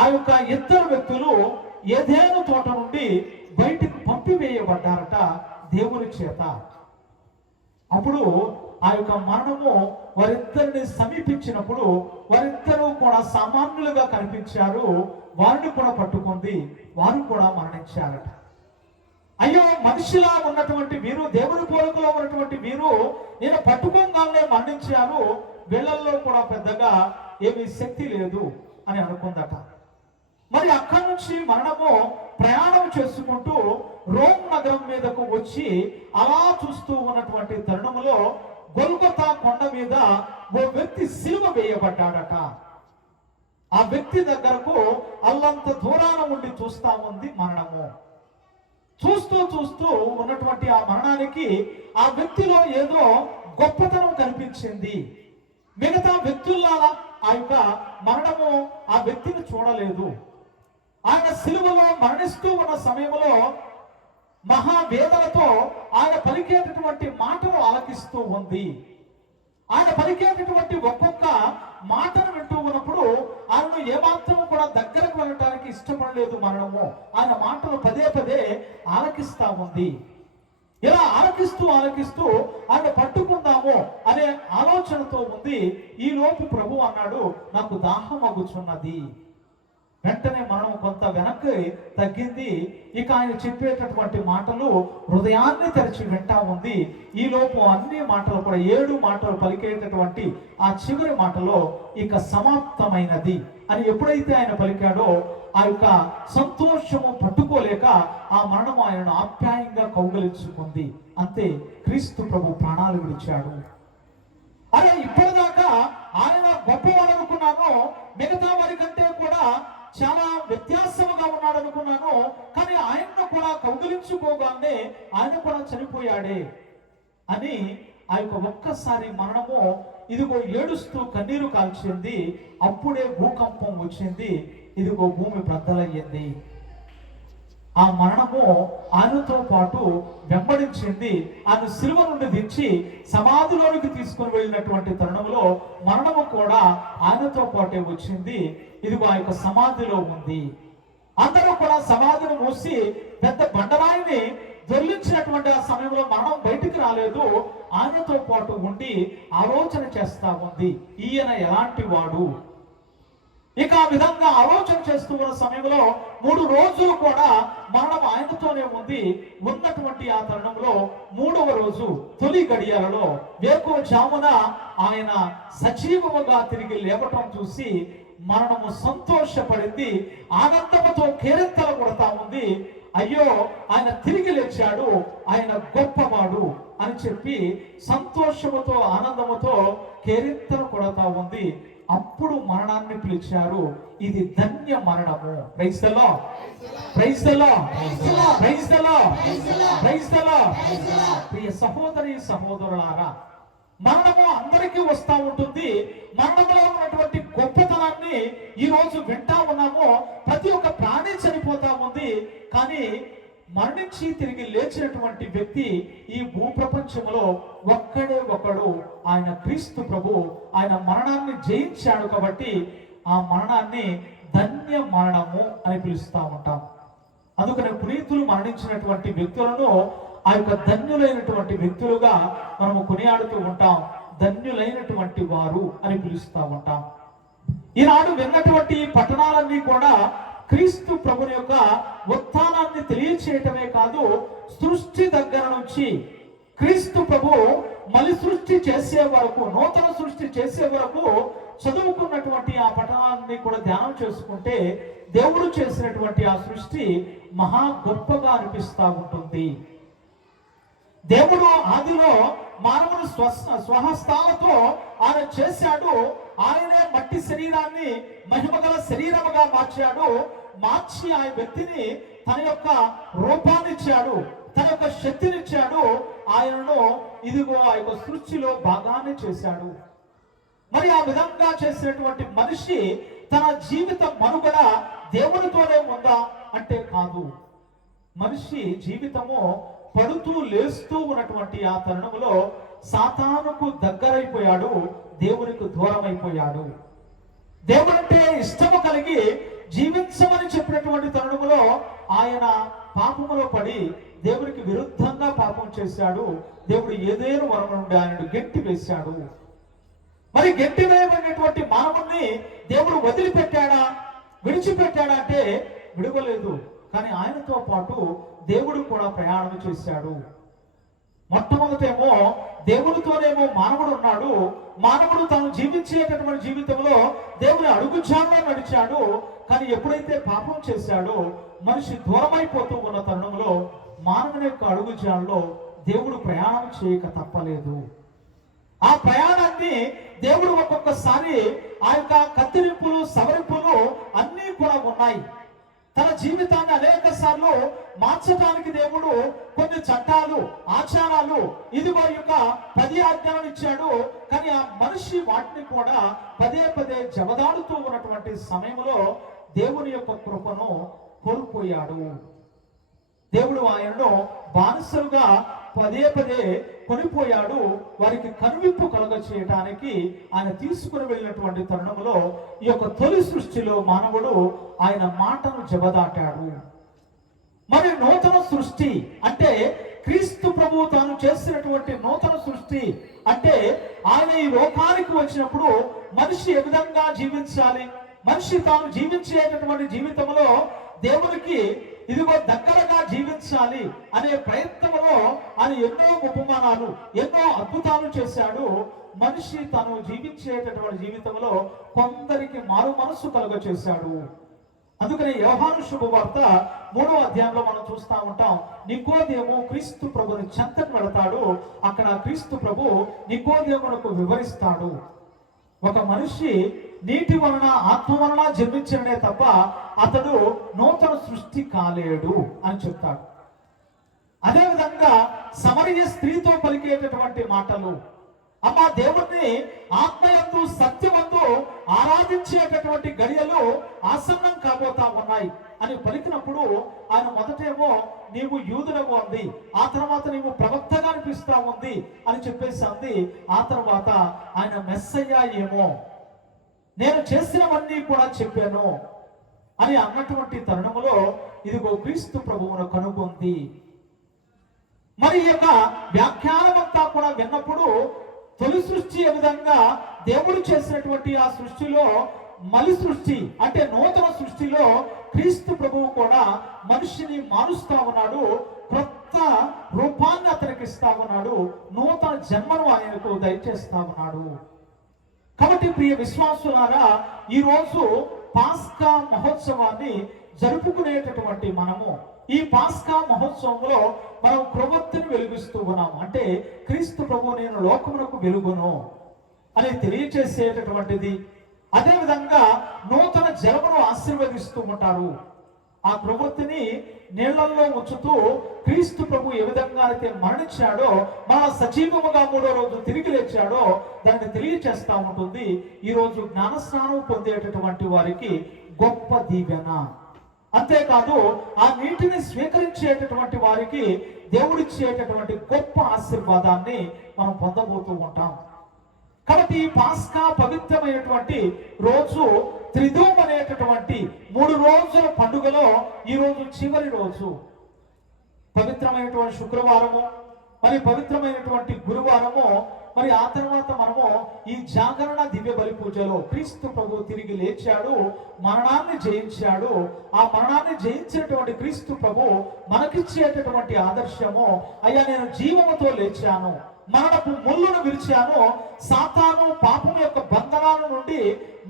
ఆ యొక్క ఇద్దరు వ్యక్తులు ఏదేను తోట నుండి బయటకు పంపివేయబడ్డారట దేవుని చేత. అప్పుడు ఆ యొక్క మరణము వారిద్దరిని సమీపించినప్పుడు వారిద్దరూ కూడా సామాన్యులుగా కనిపించారు. వారిని కూడా పట్టుకుంది, వారు కూడా మరణించారట. అయ్యో, మనిషిలా ఉన్నటువంటి వీరు, దేవుని పోలికలో ఉన్నటువంటి వీరు నేను పట్టుకోగానే మరణించారు, వీళ్ళల్లో కూడా పెద్దగా ఏమీ శక్తి లేదు అని అనుకుందట. మరి అక్కడి నుంచి మరణము ప్రయాణం చేసుకుంటూ రోమ్ నగరం మీదకు వచ్చి అలా చూస్తూ ఉన్నటువంటి తరుణంలో గొల్గొతా కొండ మీద ఓ వ్యక్తి సిలువ వేయబడ్డాడట. ఆ వ్యక్తి దగ్గరకు అల్లంత దూరాన ఉండి చూస్తా ఉంది మరణము. చూస్తూ చూస్తూ ఉన్నటువంటి ఆ మరణానికి ఆ వ్యక్తిలో ఏదో గొప్పతనం కనిపించింది. మిగతా వ్యక్తుల్లాగా ఆ యొక్క మరణము ఆ వ్యక్తిని చూడలేదు. ఆయన సిలువలో మరణిస్తూ ఉన్న సమయంలో మహావేదనతో ఆయన పలికేటటువంటి మాటలు ఆలకిస్తూ ఉంది. ఆయన పలికేటటువంటి ఒక్కొక్క మాటను వింటూ ఉన్నప్పుడు ఆయనను ఏమాత్రం కూడా దగ్గరకు వెళ్ళటానికి ఇష్టపడలేదు మరణము. ఆయన మాటలు పదే పదే ఆలకిస్తా ఉంది. ఇలా ఆలకిస్తూ ఆలకిస్తూ ఆయన పట్టుకుందాము అనే ఆలోచనతో ఉంది. ఈ లోపు ప్రభు అన్నాడు, నాకు దాహం అగుచున్నది. వెంటనే మనం కొంత వెనక్కి తగ్గింది. ఇక ఆయన చెప్పేటటువంటి మాటలు హృదయాన్ని తెరిచి వింటా ఉంది. ఈ లోపు అన్ని మాటలు కూడా 7 మాటలు పలికేటటువంటి ఆ చివరి మాటలో ఇక సమాప్తమైనది అని ఎప్పుడైతే ఆయన పలికాడో ఆ యొక్క సంతోషము పట్టుకోలేక ఆ మరణము ఆయనను ఆప్యాయంగా కౌగలించుకుంది. అంతే, క్రీస్తు ప్రభు ప్రాణాలు విడిచాడు. అరే, ఇప్పటిదాకా ఆయన గొప్పవాడు అనుకున్నాను, మిగతా వారి కంటే కూడా చాలా వ్యత్యాసముగా ఉన్నాడు అనుకున్నాను, కానీ ఆయన్ను కూడా కౌగిలించుకోగానే ఆయన కూడా చనిపోయాడే అని ఆ యొక్క ఒక్కసారి మరణము ఇదిగో ఏడుస్తూ కన్నీరు కాల్చింది. అప్పుడే భూకంపం వచ్చింది. ఇదిగో భూమి బద్దలయ్యింది. ఆ మరణము ఆయనతో పాటు వెంబడించింది. ఆయన సిలువ నుండి దించి సమాధిలోనికి తీసుకుని వెళ్ళినటువంటి తరుణంలో మరణము కూడా ఆయనతో పాటే వచ్చింది. ఇదిగో ఆ యొక్క సమాధిలో ఉంది. అందరూ కూడా సమాధిని మూసి పెద్ద బండరాయిని దొర్లించినటువంటి ఆ సమయంలో మరణం బయటికి రాలేదు. ఆయనతో పాటు ఉండి ఆలోచన చేస్తా ఉంది, ఈయన ఎలాంటి వాడు. ఇక ఆ విధంగా ఆలోచన చేస్తూ ఉన్న సమయంలో 3 రోజులు కూడా మరణం ఆయనతోనే ఉంది. ఉన్నటువంటి ఆ తరుణంలో 3వ రోజు తొలి గడియాలలో వేకువజామున ఆయన సజీవముగా తిరిగి లేవటం చూసి మరణము సంతోషపడింది. ఆనందముతో కేరింతలు కొడతా ఉంది. అయ్యో, ఆయన తిరిగి లేచాడు, ఆయన గొప్పవాడు అని చెప్పి సంతోషముతో ఆనందముతో కేరింతలు కొడతా ఉంది. అప్పుడు మరణాన్ని పిలిచారు, ఇది ధన్య మరణము. Praise the Lord, praise the Lord, praise the Lord, praise the Lord. ప్రియ సహోదరి సహోదరులారా, మరణము అందరికీ వస్తూ ఉంటుంది. మరణంలో ఉన్నటువంటి గొప్పతనాన్ని ఈ రోజు వింటా ఉన్నాము. ప్రతి ఒక్క ప్రాణి చనిపోతా ఉంది, కానీ మరణించి తిరిగి లేచినటువంటి వ్యక్తి ఈ భూప్రపంచంలో ఒక్కడే ఒకడు, ఆయన క్రీస్తు ప్రభు. ఆయన మరణాన్ని జయించాడు కాబట్టి ఆ మరణాన్ని ధన్య మరణము అని పిలుస్తూ ఉంటాం. అందుకని పునీతులు మరణించినటువంటి వ్యక్తులను ఆ యొక్క ధన్యులైనటువంటి వ్యక్తులుగా మనము కొనియాడుతూ ఉంటాం. ధన్యులైనటువంటి వారు అని పిలుస్తూ ఉంటాం. ఈనాడు విన్నటువంటి పట్టణాలన్నీ కూడా క్రీస్తు ప్రభుని యొక్క ఉత్థానాన్ని తెలియచేయటమే కాదు, సృష్టి దగ్గర నుంచి క్రీస్తు ప్రభు మళ్ళీ సృష్టి చేసే వరకు, నూతన సృష్టి చేసే వరకు చదువుకున్నటువంటి ఆ పట్టణాన్ని కూడా ధ్యానం చేసుకుంటే దేవుడు చేసినటువంటి ఆ సృష్టి మహా గొప్పగా అనిపిస్తూ ఉంటుంది. దేవుడు ఆదిలో మానవుని స్వహస్తాలతో ఆయన చేశాడు. ఆయనే మట్టి శరీరాన్ని మహిమగల శరీరముగా మార్చాడు. మార్చి ఆ వ్యక్తిని తన యొక్క రూపాన్ని ఇచ్చాడు, తన యొక్క శక్తినిచ్చాడు. ఆయనను ఇదిగో ఆ యొక్క సృష్టిలో భాగాన్ని చేశాడు. మరి ఆ విధంగా చేసినటువంటి మనిషి తన జీవిత మనుగడ దేవునితోనే ఉందా అంటే కాదు. మనిషి జీవితము పడుతూ లేస్తూ ఉన్నటువంటి ఆ తరుణంలో సాతానుకు దగ్గరైపోయాడు, దేవునికి దూరం అయిపోయాడు. దేవుడంటే ఇష్టము కలిగి జీవించమని చెప్పినటువంటి తరుణంలో ఆయన పాపములో పడి దేవునికి విరుద్ధంగా పాపం చేశాడు. దేవుడు ఏదేను వరం నుండి ఆయనను గెంటి వేశాడు. మరి గెంటి వేయబడినటువంటి మానవుణ్ణి దేవుడు వదిలిపెట్టాడా, విడిచిపెట్టాడా అంటే విడవలేదు. కానీ ఆయనతో పాటు దేవుడు కూడా ప్రయాణం చేశాడు. మొట్టమొదటేమో దేవుడితోనేమో మానవుడు ఉన్నాడు. మానవుడు తాను జీవించేటటువంటి జీవితంలో దేవుని అడుగుజాడలో నడిచాడు. కానీ ఎప్పుడైతే పాపం చేశాడో మనిషి దూరమైపోతూ ఉన్న తరుణంలో మానవుని యొక్క అడుగుజాడలో దేవుడు ప్రయాణం చేయక తప్పలేదు. ఆ ప్రయాణాన్ని దేవుడు ఒక్కొక్కసారి ఆ యొక్క కత్తిరింపులు, సవరింపులు అన్నీ కూడా ఉన్నాయి. తన జీవితాన్ని అనేక సార్లు మార్చడానికి దేవుడు కొన్ని చట్టాలు, ఆచారాలు, ఇదిగో యొక్క 10 ఆజ్ఞలను ఇచ్చాడు. కానీ ఆ మనిషి వాటిని కూడా పదే పదే జవదాడుతూ ఉన్నటువంటి సమయంలో దేవుని యొక్క కృపను కోల్పోయాడు. దేవుడు ఆయనను బానిసలుగా పదే పదే కొనిపోయాడు. వారికి కనువిప్పు కలుగ చేయటానికి ఆయన తీసుకుని వెళ్ళినటువంటి తరుణంలో ఈ యొక్క తొలి సృష్టిలో మానవుడు ఆయన మాటను జబదాటాడు. మరి నూతన సృష్టి అంటే క్రీస్తు ప్రభువు తాను చేసినటువంటి నూతన సృష్టి అంటే ఆయన ఈ లోకానికి వచ్చినప్పుడు మనిషి ఏ విధంగా జీవించాలి, మనిషి తాను జీవించేటటువంటి జీవితంలో దేవునికి ఇదిగో దగ్గరగా జీవించాలి అనే ప్రయత్నంలో ఆయన ఎన్నో ఉపమానాలు, ఎన్నో అద్భుతాలు చేశాడు. మనిషి తను జీవించేటటువంటి జీవితంలో కొందరికి మారు మనస్సు కలుగ చేశాడు. అందుకని యోహాను శుభవార్త 3వ అధ్యాయంలో మనం చూస్తూ ఉంటాం. నికోదేము క్రీస్తు ప్రభుని చెంతకు వెళతాడు. అక్కడ క్రీస్తు ప్రభు నికోదేమునకు వివరిస్తాడు, ఒక మనిషి నీటి వలన ఆత్మ వలన జన్మించడే తప్ప అతడు నూతన సృష్టి కాలేడు అని చెప్తాడు. అదేవిధంగా సమరయ స్త్రీతో పలికేటటువంటి మాటలు, అమ్మ దేవుణ్ణి ఆత్మయందు సత్యమందు ఆరాధించేటటువంటి గడియలు ఆసన్నం కాబోతా ఉన్నాయి అని పలికినప్పుడు ఆయన మొదటేమో నీవు యూదుడవు అంది, ఆ తర్వాత నీవు ప్రవక్తగా అనిపిస్తా ఉంది అని చెప్పేసి అంది. ఆ తర్వాత ఆయన మెస్సయ్య ఏమో, నేను చేసినవన్నీ కూడా చెప్పాను అని అన్నటువంటి తరుణములో ఇదిగో క్రీస్తు ప్రభువును కనుగొంది. మరి ఈ యొక్క వ్యాఖ్యానమంతా కూడా విన్నప్పుడు తొలి సృష్టి ఏ విధంగా దేవుడు చేసినటువంటి ఆ సృష్టిలో మలి సృష్టి అంటే నూతన సృష్టిలో క్రీస్తు ప్రభువు కూడా మనిషిని మారుస్తా ఉన్నాడు, క్రొత్త రూపాన్ని అతనికి ఇస్తా ఉన్నాడు, నూతన జన్మను ఆయనకు దయచేస్తా ఉన్నాడు. కాబట్టి ప్రియ విశ్వాసులారా, ఈరోజు పాస్కా మహోత్సవాన్ని జరుపుకునేటటువంటి మనము ఈ పాస్కా మహోత్సవంలో మనం ప్రవక్తని వెలిగిస్తూ ఉన్నాము. అంటే క్రీస్తు ప్రభు నేను లోకమునకు వెలుగును అని తెలియచేసేటటువంటిది. అదేవిధంగా నూతన జలమును ఆశీర్వదిస్తూ ఉంటారు. ఆ ప్రవృత్తిని నీళ్లలో ఉంచుతూ క్రీస్తు ప్రభు ఏ విధంగా అయితే మరణించాడో, మన సజీవముగా 3వ రోజు తిరిగి లేచాడో దాన్ని తెలియచేస్తా ఉంటుంది. ఈ రోజు జ్ఞానస్నానం పొందేటటువంటి వారికి గొప్ప దీవెన. అంతేకాదు ఆ నీటిని స్వీకరించేటటువంటి వారికి దేవుడిచ్చేటటువంటి గొప్ప ఆశీర్వాదాన్ని మనం పొందబోతూ ఉంటాం. కాబట్టి ఈ పాస్కా పవిత్రమైనటువంటి రోజు త్రిదూమ్ అనేటటువంటి 3 రోజుల పండుగలో ఈ రోజు చివరి రోజు. పవిత్రమైనటువంటి శుక్రవారము, మరి పవిత్రమైనటువంటి గురువారము, మరి ఆ తర్వాత మనము ఈ జాగరణ దివ్య బలి పూజలో క్రీస్తు ప్రభు తిరిగి లేచాడు, మరణాన్ని జయించాడు. ఆ మరణాన్ని జయించినటువంటి క్రీస్తు ప్రభు మనకిచ్చేటటువంటి ఆదర్శము, అయ్యా నేను జీవముతో లేచాను, మరణపు ముళ్ళును విరిచాను, సాతాను పాపం యొక్క బంధనాల నుండి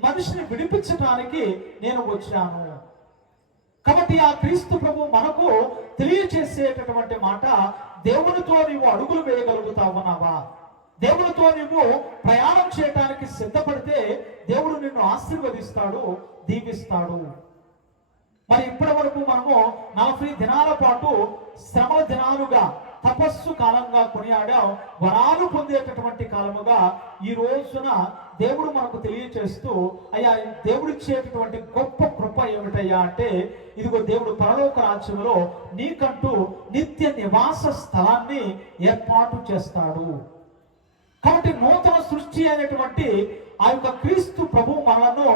మనిషిని విడిపించడానికి నేను వచ్చాను. కాబట్టి ఆ క్రీస్తు ప్రభు మనకు తెలియచేసేటటువంటి మాట, దేవునితో నీవు అడుగులు వేయగలుగుతా ఉన్నావా? దేవునితో నీవు ప్రయాణం చేయడానికి సిద్ధపడితే దేవుడు నిన్ను ఆశీర్వదిస్తాడు, దీవిస్తాడు. మరి ఇప్పటి వరకు మనము 40 దినాల పాటు శ్రమ దినాలుగా తపస్సు కాలంగా కొనియాడాం, వరాలు పొందేటటువంటి కాలముగా ఈ రోజున దేవుడు మనకు తెలియచేస్తూ, అయ్యా దేవుడిచ్చేటటువంటి గొప్ప కృప ఏమిటయ్యా అంటే, ఇదిగో దేవుడు పరలోక రాజ్యంలో నీకంటూ నిత్య నివాస స్థలాన్ని ఏర్పాటు చేస్తాడు. కాబట్టి నూతన సృష్టి అయినటువంటి ఆ యొక్క క్రీస్తు ప్రభు మనలను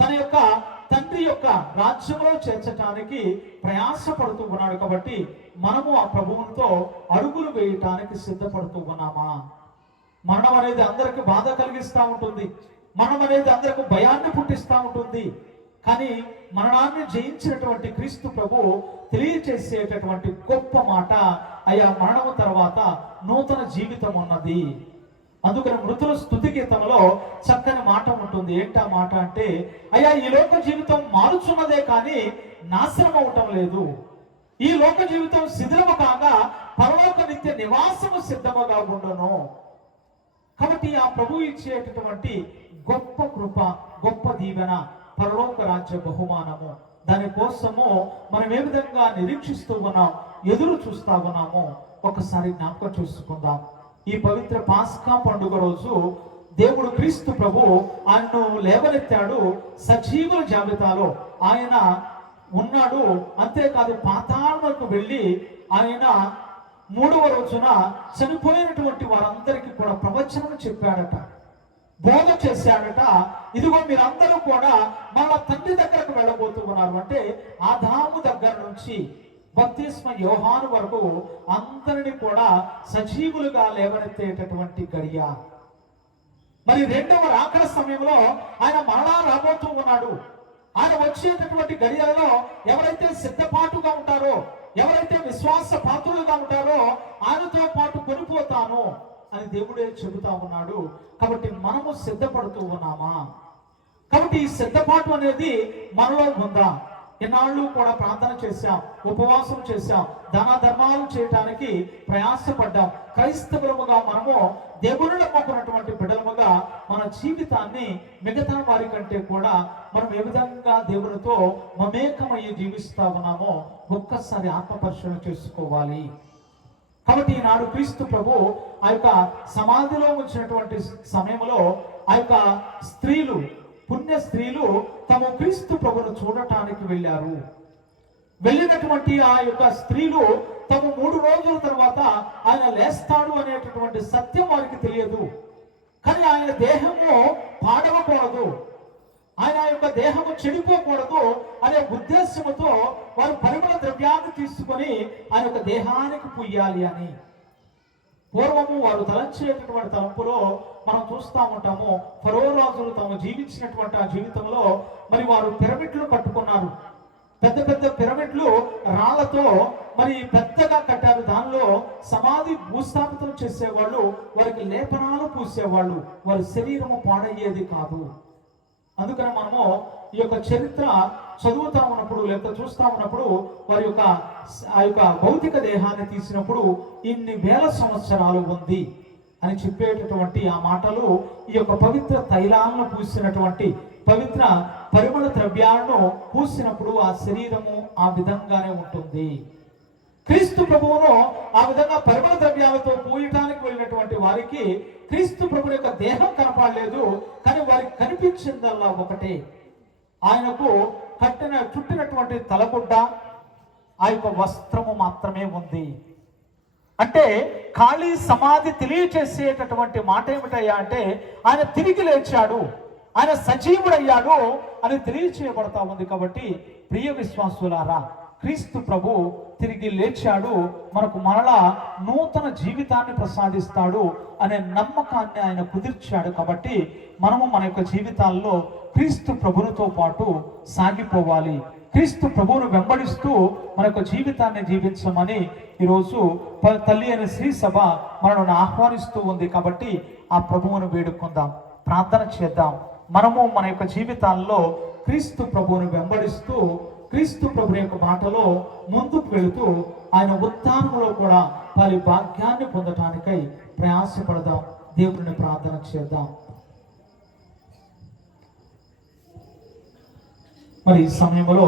తన యొక్క తండ్రి యొక్క రాజ్యంలో చేర్చడానికి ప్రయాసపడుతూ ఉన్నాడు. కాబట్టి మనము ఆ ప్రభువుతో అడుగులు వేయటానికి సిద్ధపడుతూ ఉన్నామా? మరణం అనేది అందరికి బాధ కలిగిస్తూ ఉంటుంది, మరణం అనేది అందరికి భయాన్ని పుట్టిస్తూ ఉంటుంది. కానీ మరణాన్ని జయించినటువంటి క్రీస్తు ప్రభు తెలియచేసేటటువంటి గొప్ప మాట, అయ్యా మరణము తర్వాత నూతన జీవితం ఉన్నది. అందుకని మృతుల స్తుతి గీతంలో చక్కని మాట ఉంటుంది. ఏంటా మాట అంటే, అయ్యా ఈ లోక జీవితం మారుచున్నదే కానీ నాశనం అవటం లేదు, ఈ లోక జీవితం శిథిలము కాగా పరలోక నిత్య నివాసము సిద్ధముగా ఉండును. కాబట్టి ఆ ప్రభు ఇచ్చేటటువంటి గొప్ప కృప, గొప్ప దీవెన, పరలోక రాజ్య బహుమానము, దానికోసము మనం ఏ విధంగా నిరీక్షిస్తూ ఉన్నాం, ఎదురు చూస్తా ఉన్నామో ఒకసారి జ్ఞాపకం చూసుకుందాం. ఈ పవిత్ర పాస్కా పండుగ రోజు దేవుడు క్రీస్తు ప్రభు ఆయన్ను లేవనెత్తాడు, సజీవుల జాబితాలో ఆయన ఉన్నాడు. అంతేకాదు పాతాళములకు వెళ్ళి ఆయన 3వ రోజున చనిపోయినటువంటి వారందరికీ కూడా ప్రవచనం చెప్పాడట, బోధ చేశాడట. ఇదిగో మీరందరూ కూడా మళ్ళా తండ్రి దగ్గరకు వెళ్ళబోతూ ఉన్నారు. అంటే ఆదాము దగ్గర నుంచి బప్తిస్మ యోహాను వరకు అందరినీ కూడా సజీవులుగా లేవనెత్తేటటువంటి గడియ. మరి 2వ రాకడ సమయంలో ఆయన మరలా రాబోతూ ఉన్నాడు. ఆయన వచ్చేటటువంటి గడియలలో ఎవరైతే సిద్ధపాటుగా ఉంటారో, ఎవరైతే విశ్వాస పాత్రులుగా ఉంటారో ఆయనతో పాటు కొనిపోతాను అని దేవుడే చెబుతా ఉన్నాడు. కాబట్టి మనము సిద్ధపడుతూ ఉన్నామా? కాబట్టి ఈ సిద్ధపాటు అనేది మనలో ఉందా? ఎన్నాళ్ళు కూడా ప్రార్థన చేశాం, ఉపవాసం చేశాం, దాన ధర్మాలు చేయటానికి ప్రయాసపడ్డాం. క్రైస్తవులముగా మనము దేవుని నమ్ముకున్నటువంటి బిడ్డలముగా మన జీవితాన్ని మిగతా వారి కంటే కూడా మనం ఏ విధంగా దేవునితో మమేకమయ్యి జీవిస్తా ఉన్నామో ఒక్కసారి ఆత్మపరిశీలన చేసుకోవాలి. కాబట్టి ఈనాడు క్రీస్తు ప్రభు ఆ యొక్క సమాధిలో వచ్చినటువంటి సమయంలో ఆ యొక్క స్త్రీలు పుణ్య స్త్రీలు తమ క్రీస్తు ప్రభును చూడటానికి వెళ్ళారు. వెళ్ళినటువంటి ఆ యొక్క స్త్రీలు తమ 3 రోజుల తర్వాత ఆయన లేస్తాడు అనేటటువంటి సత్యం వారికి తెలియదు. కానీ ఆయన దేహము పాడవకూడదు, ఆయన యొక్క దేహము చెడిపోకూడదు అనే ఉద్దేశముతో వారు పరిమళ ద్రవ్యాన్ని తీసుకొని ఆయన యొక్క దేహానికి పుయ్యాలి అని. పూర్వము వారు తలంచేటటువంటి తలంపులో మనం చూస్తూ ఉంటాము. ఫరో రాజులు తాము జీవించినటువంటి ఆ జీవితంలో మరి వారు పిరమిడ్లు కట్టుకున్నారు. పెద్ద పెద్ద పిరమిడ్లు రాళ్లతో మరి పెద్దగా కట్టారు. దానిలో సమాధి భూస్థాపితం చేసేవాళ్ళు, వారికి లేపనాలు పూసేవాళ్ళు. వారి శరీరము పాడయ్యేది కాదు. అందుకని మనము ఈ యొక్క చరిత్ర చదువుతా ఉన్నప్పుడు లేకపోతే చూస్తా ఉన్నప్పుడు వారి యొక్క ఆ యొక్క భౌతిక దేహాన్ని తీసినప్పుడు ఇన్ని వేల సంవత్సరాలు ఉంది అని చెప్పేటటువంటి ఆ మాటలు ఈ యొక్క పవిత్ర తైలాలను పూసినటువంటి పవిత్ర పరిమళ ద్రవ్యాలను పూసినప్పుడు ఆ శరీరము ఆ విధంగానే ఉంటుంది. క్రీస్తు ప్రభువును ఆ విధంగా పరిమళ ద్రవ్యాలతో పూయటానికి వెళ్ళినటువంటి వారికి క్రీస్తు ప్రభు యొక్క దేహం కనపడలేదు. కానీ వారికి కనిపించిందల్లా ఒకటే, ఆయనకు చుట్టినటువంటి తలగుడ్డ, ఆ యొక్క వస్త్రము మాత్రమే ఉంది. అంటే ఖాళీ సమాధి తెలియచేసేటటువంటి మాట ఏమిటయ్యా అంటే ఆయన తిరిగి లేచాడు, ఆయన సజీవుడయ్యాడు అని తెలియచేయబడతా ఉంది. కాబట్టి ప్రియ విశ్వాసులారా, క్రీస్తు ప్రభు తిరిగి లేచాడు, మనకు మరలా నూతన జీవితాన్ని ప్రసాదిస్తాడు అనే నమ్మకాన్ని ఆయన కుదిర్చాడు. కాబట్టి మనము మన యొక్క జీవితాల్లో క్రీస్తు ప్రభునితో పాటు సాగిపోవాలి. క్రీస్తు ప్రభువును వెంబడిస్తూ మన యొక్క జీవితాన్ని జీవించమని ఈరోజు తల్లి అయిన శ్రీ సభ మనల్ని ఆహ్వానిస్తూ ఉంది. కాబట్టి ఆ ప్రభువును వేడుకుందాం, ప్రార్థన చేద్దాం. మనము మన యొక్క జీవితాల్లో క్రీస్తు ప్రభువును వెంబడిస్తూ క్రీస్తు ప్రభు యొక్క మాటలో ముందుకు వెళుతూ ఆయన ఉత్థానంలో కూడా వారి భాగ్యాన్ని పొందటానికై ప్రయాసపడదాం. దేవుడిని ప్రార్థన చేద్దాం. మరి ఈ సమయంలో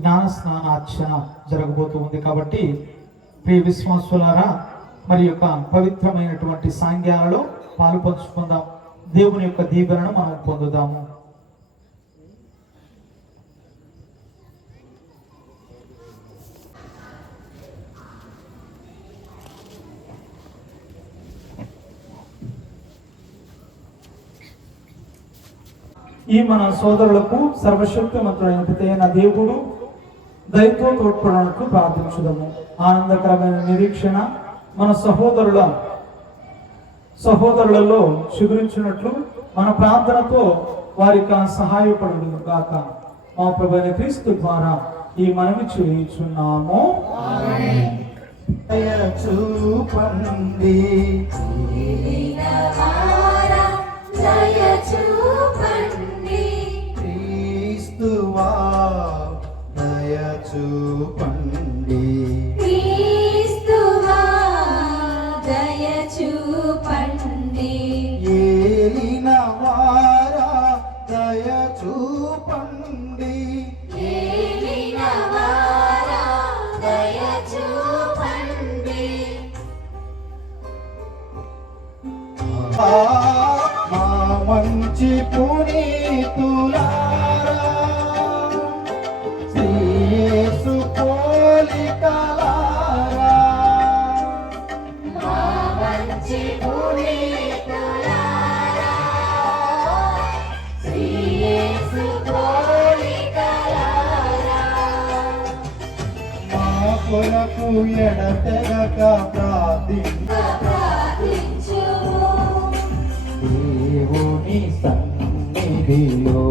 జ్ఞాన స్నానార్చన జరగబోతూ ఉంది. కాబట్టి ప్రియ విశ్వాసులారా, మరి యొక్క పవిత్రమైనటువంటి సాంగ్యాలలో పాలు పంచుకుందాం. దేవుని యొక్క దీవెనను మనం పొందుదాము. ఈ మన సోదరులకు సర్వశక్తిమంతుడైన పితైన దేవుడు దయతో తోడ్పడనట్లు ప్రార్థించుదాము. ఆనందకరమైన నిరీక్షణ మన సహోదరులలో చిగురించినట్లు మన ప్రార్థనతో వారికి సహాయపడును గాక. మా ప్రభువైన క్రీస్తు ద్వారా ఈ మనవి చేయుచున్నాము. క్రీస్తువా దయ చూపండి, క్రీస్తువా దయ చూపండి, ఏలిన వారా దయ చూపండి, ఏలిన వారా దయ చూపండి, మా మంచి పునీతులారా, శ్రీ యేసు పోలికలారా, మా మంచి పునీతులారా, శ్రీ యేసు పోలికలారా, మా కొరకు ఎడతెగక ప్రార్థించుము, దేవుని సన్నిధిలో,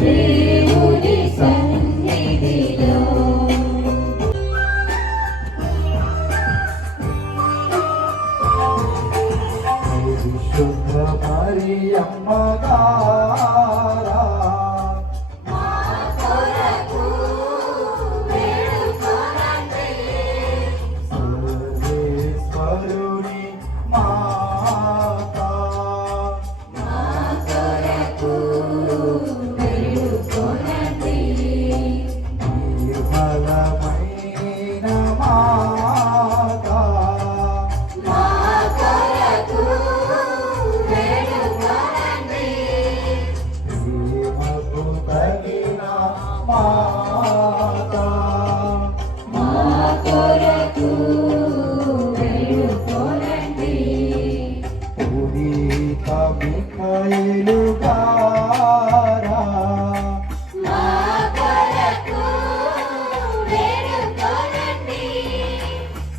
దేవుని సన్నిధిలో. పరిశుద్ధ మరియమ్మ గారా, మా కొరకు వేడుకొనండి, సర్వేశ్వరుని మాతా, మా కొరకు వేడుకొనండి, నిర్మలమైన మాతా, మా కొరకు వేడుకొనండి,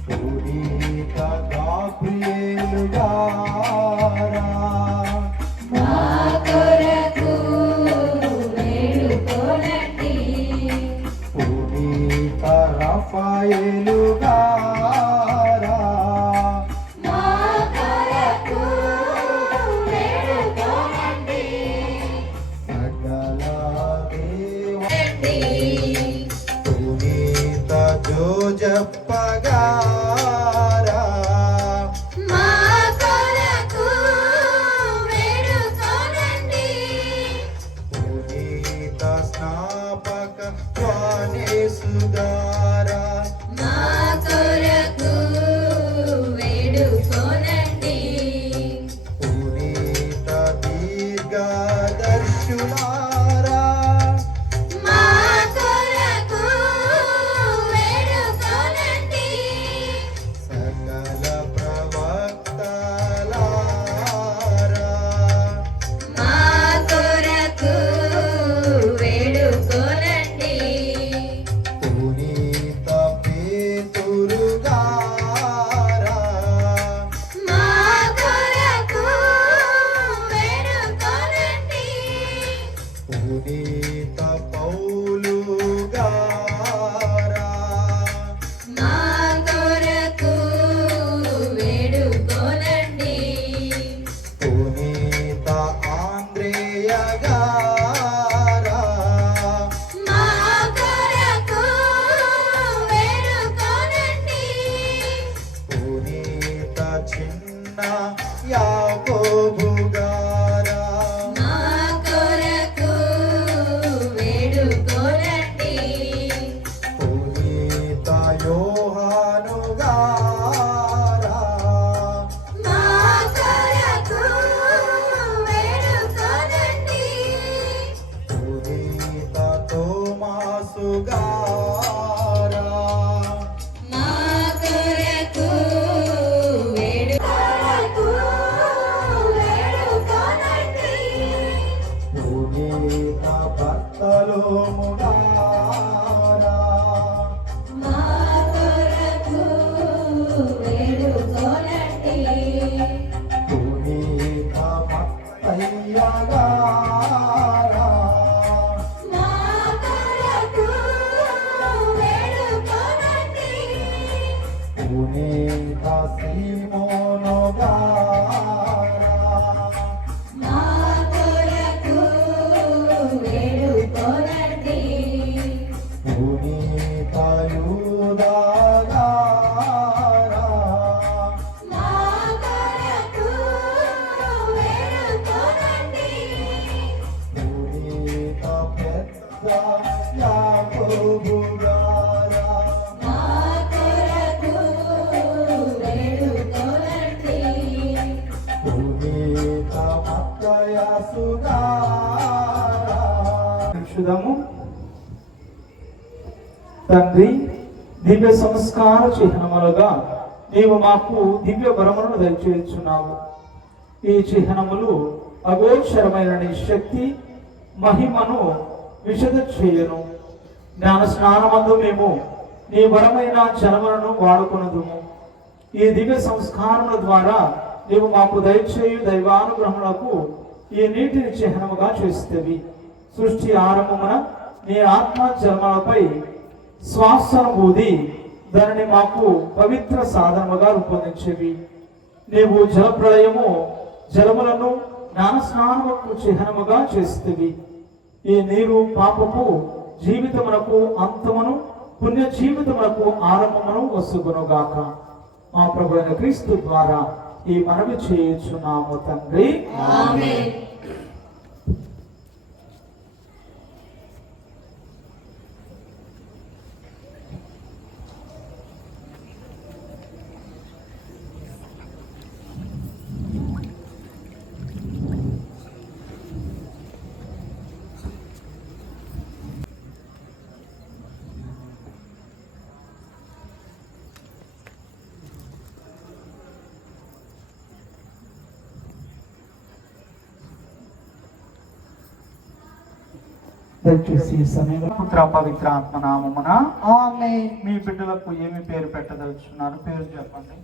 పునీత గాబ్రియేలు గారా మా కొరకు వేడుకోనండి. పునీత రఫాయేలు గారా మా కొరకు వేడుకోనండి. సకల దేవ రండి. పునీత జోజప్ప గారా మా కొరకు వేడుకోనండి. పునీత స్నాపక జ్ఞానేసు గారా మా కొరకు వేడుకోనండి. పునీత దీర్ఘదర్శులారా మా కొరకు వేడుకోనండి. సకల ప్రవక్తలారా మా కొరకు వేడుకోనండి. పునీత పేతురు గారా మా కొరకు వేడుకోనండి. పునీత పౌలు గారా మా కొరకు వేడుకోనండి. పునీత ఆంద్రేయ గారా మా కొరకు వేడుకోనండి. పునీత చిన్న యాకోబు గారా మా కొరకు వేడుకోనండి. పునీత యోహాను గారా మా కొరకు వేడుకోనండి. పునీత తోమాసు గారా మా కొరకు వేడుకోనండి. పునీత భక్తలోము గారా మా కొరకు వేడుకోనండి. పునీత మత్తయ్య గారా మా కొరకు వేడుకోనండి. పునీత సీమోను గారా మా కొరకు వేడుకోనండి. పునీత యూదా గారా మా కొరకు వేడుకోనండి. పునీత పెద్ద యాకోబు గారా మా కొరకు వేడుకోనండి. పునీత మత్తయాసు గారా చూద్దాము. తండ్రి, దివ్య సంస్కార చిహ్నములుగా నీవు మాకు దివ్య వరములను దయచేయుచున్నావు. ఈ చిహ్నములు అగోచరమైన నీ శక్తి మహిమను విశద చేయను. జ్ఞాన స్నానమందు మేము నీ వరమైన జలములను వాడుకొనుదుము. ఈ దివ్య సంస్కారముల ద్వారా నీవు మాకు దయచేయు దైవానుగ్రహములకు ఈ నీటిని చిహ్నముగా చేస్తేవి. సృష్టి ఆరంభమున నీ ఆత్మ జన్మలపై శ్వాసను ఊది దానిని మాకు పవిత్ర సాధనముగా రూపొందించేవి. నీవు జలప్రళయము జలములను జ్ఞానస్నానముకు చిహ్నముగా చేస్తేవి. ఈ నీరు పాపపు జీవితమునకు అంతమును, పుణ్య జీవితమునకు ఆరంభమును వసుగునుగాక. మా ప్రభు అయిన క్రీస్తు ద్వారా ఈ మనవి చేయుచున్నాము తండ్రి. ఆమేన్. దయచేసి ఈ సమయంలో పుత్ర పవిత్ర ఆత్మ నామమున ఆమేన్. మీ బిడ్డలకు ఏమి పేరు పెట్టదలుచున్నారు? పేరు చెప్పండి.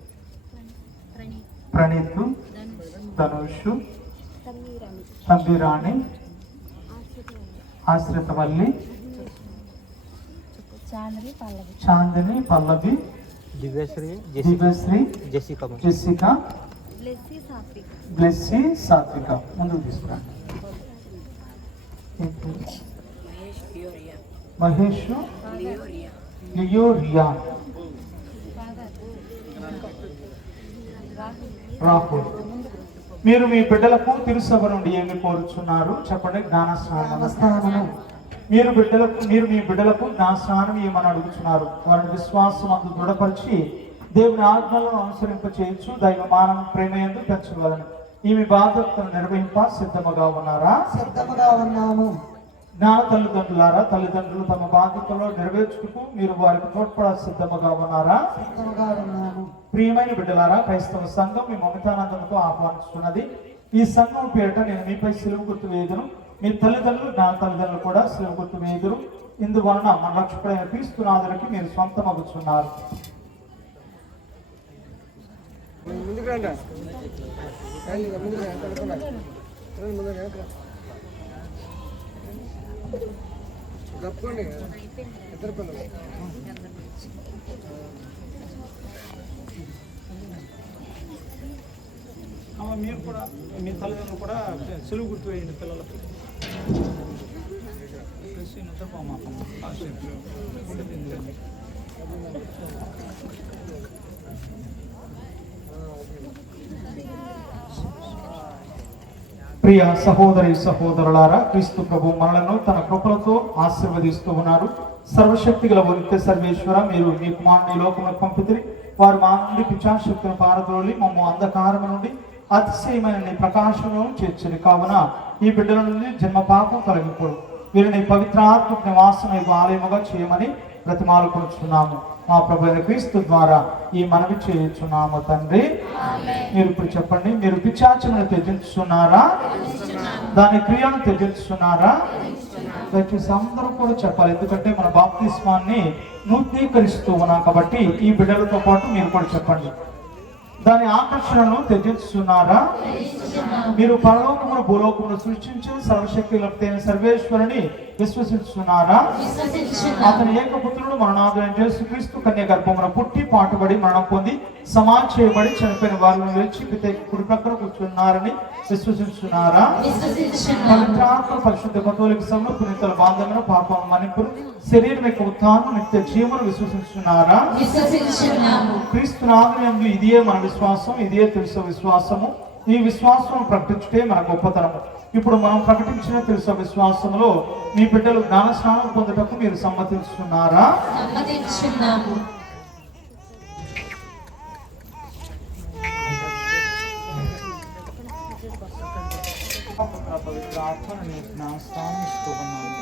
ప్రణీత్, ధనుష్, తంబిరాణి, ఆశ్రితవల్లి, చాందిని, పల్లవి, దివ్యశ్రీ, జెసికా, బ్లెస్సీ, సాత్విక. ముందుకు తీసుకురండి. మహేష్, లియో, రియా, రాహుల్. మీరు మీ బిడ్డలకు తిరుసభ నుండి ఏమి కోరుచున్నారు? చెప్పండి. జ్ఞానస్నానం. మీరు మీ బిడ్డలకు జ్ఞానస్నానం ఏమని అడుగుతున్నారు? వారిని విశ్వాసం అందు దృఢపరిచి దేవుని ఆజ్ఞలను అనుసరింప చేయొచ్చు, దైవమానం ప్రేమయందు పెంచగలను. ఈమె బాధ్యతను నిర్వహింప సిద్ధముగా ఉన్నారా? సిద్ధముగా ఉన్నాము. జ్ఞాన తల్లిదండ్రులారా, తల్లిదండ్రులు తమ బాధ్యతలో నెరవేర్చుటకు మీరు వారికి తోడ్పడ సిద్ధముగా ఉన్నారా? సిద్ధముగా ఉన్నాము. ప్రియమైన బిడ్డలారా, క్రైస్తవ సంఘం మీ మమతానందంతో ఆహ్వానిస్తున్నది. ఈ సంఘం పేరిట నేను మీపై సిలువ గుర్తు వేయుదును. మీ తల్లిదండ్రులు, నా తల్లిదండ్రులు కూడా సిలువ గుర్తు వేయుదురు. ఇందువలన మన రక్షకుడైన క్రీస్తునాథునికి మీరు సొంతమగుచున్నారు. మీరు కూడా మీ తల్లిదండ్రులు కూడా సులువు గుర్తు వేయండి పిల్లలకు. ప్రియ సహోదరి సహోదరులారా, క్రీస్తు ప్రభు మనలను తన కృపలతో ఆశీర్వదిస్తూ ఉన్నారు. సర్వశక్తి గల నిత్య సర్వేశ్వర, మీరు మీ కుమారుని లోకములకు పంపితిరి. వారు మా నుండి పిచాశక్తిని పారద్రోలి మమ్మ అంధకారము నుండి అతిశయమైన నీ ప్రకాశమును చేర్చని. కావున ఈ బిడ్డల నుండి జన్మ పాపం తొలగిపోడు. వీరిని పవిత్రాత్మ నివాసం ఆలయముగా చేయమని ప్రతిమాలు కొనుచున్నాము. మా ప్రభు అయిన క్రీస్తు ద్వారా ఈ మనవి చేయుచున్నాము తండ్రి. మీరు ఇప్పుడు చెప్పండి. మీరు పిశాచమును త్యజించున్నారా? దాని క్రియను త్యజించున్నారా? దయచేసి అందరూ కూడా చెప్పాలి. ఎందుకంటే మన బాప్తిస్మాన్ని నూతనీకరిస్తూ ఉన్నాం కాబట్టి ఈ బిడ్డలతో పాటు మీరు కూడా చెప్పండి. దాని ఆకర్షణను త్యజిస్తున్నారా? మీరు పరలోకమును భూలోకమును సృష్టించిన సర్వశక్తులైన సర్వేశ్వరుని విశ్వసిస్తున్నారా? అతని ఏకపుత్రుడు మరణాదులైన యేసుక్రీస్తు కన్య గర్భమున పుట్టి పాటుబడి మరణం పొంది సమాధి చేయబడి చనిపోయిన వారిని లేచి కుడి ప్రక్కన కూర్చున్నారని విశ్వసిస్తున్నారా? పవిత్రాత్మ పరిశుద్ధ కథోలిక సంఘం పునీతుల బాంధవ్యం పాపం మన్నింపును శరీరం యొక్క ఉత్థానం నిత్య జీవన విశ్వసిస్తున్నారా? క్రీస్తునాథునందు ఇదియే మన విశ్వాసం, ఇదే తెలుసు విశ్వాసము. ఈ విశ్వాసం ప్రకటించుటే మన గొప్పతనము. ఇప్పుడు మనం ప్రకటించిన తెలుసు విశ్వాసంలో మీ బిడ్డలు జ్ఞానస్నానం పొందుటకు మీరు సమ్మతిస్తున్నారా? పవిత్ర ఆత్మను నీకు జ్ఞానస్నానం ఇస్తూ ఉన్నాను.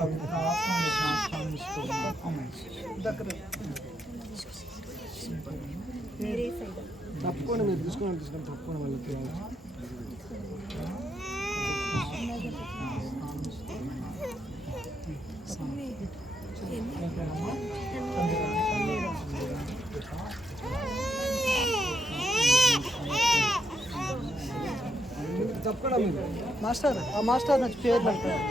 పవిత్ర ఆత్మను జ్ఞానస్నానం ఇస్తూ ఉన్నాను. తప్పకుండా మీరు తీసుకొని తప్పకుండా వాళ్ళకి తప్పకుండా మాస్టర్ ఆ మాస్టర్ నాకు పేర్లు అంటారు.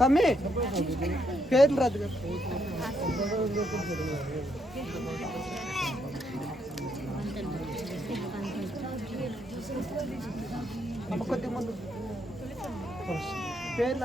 తమ్మి పేర్లు రాదు కొద్ది ముందు పేర్లు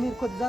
మీరు కొద్దిగా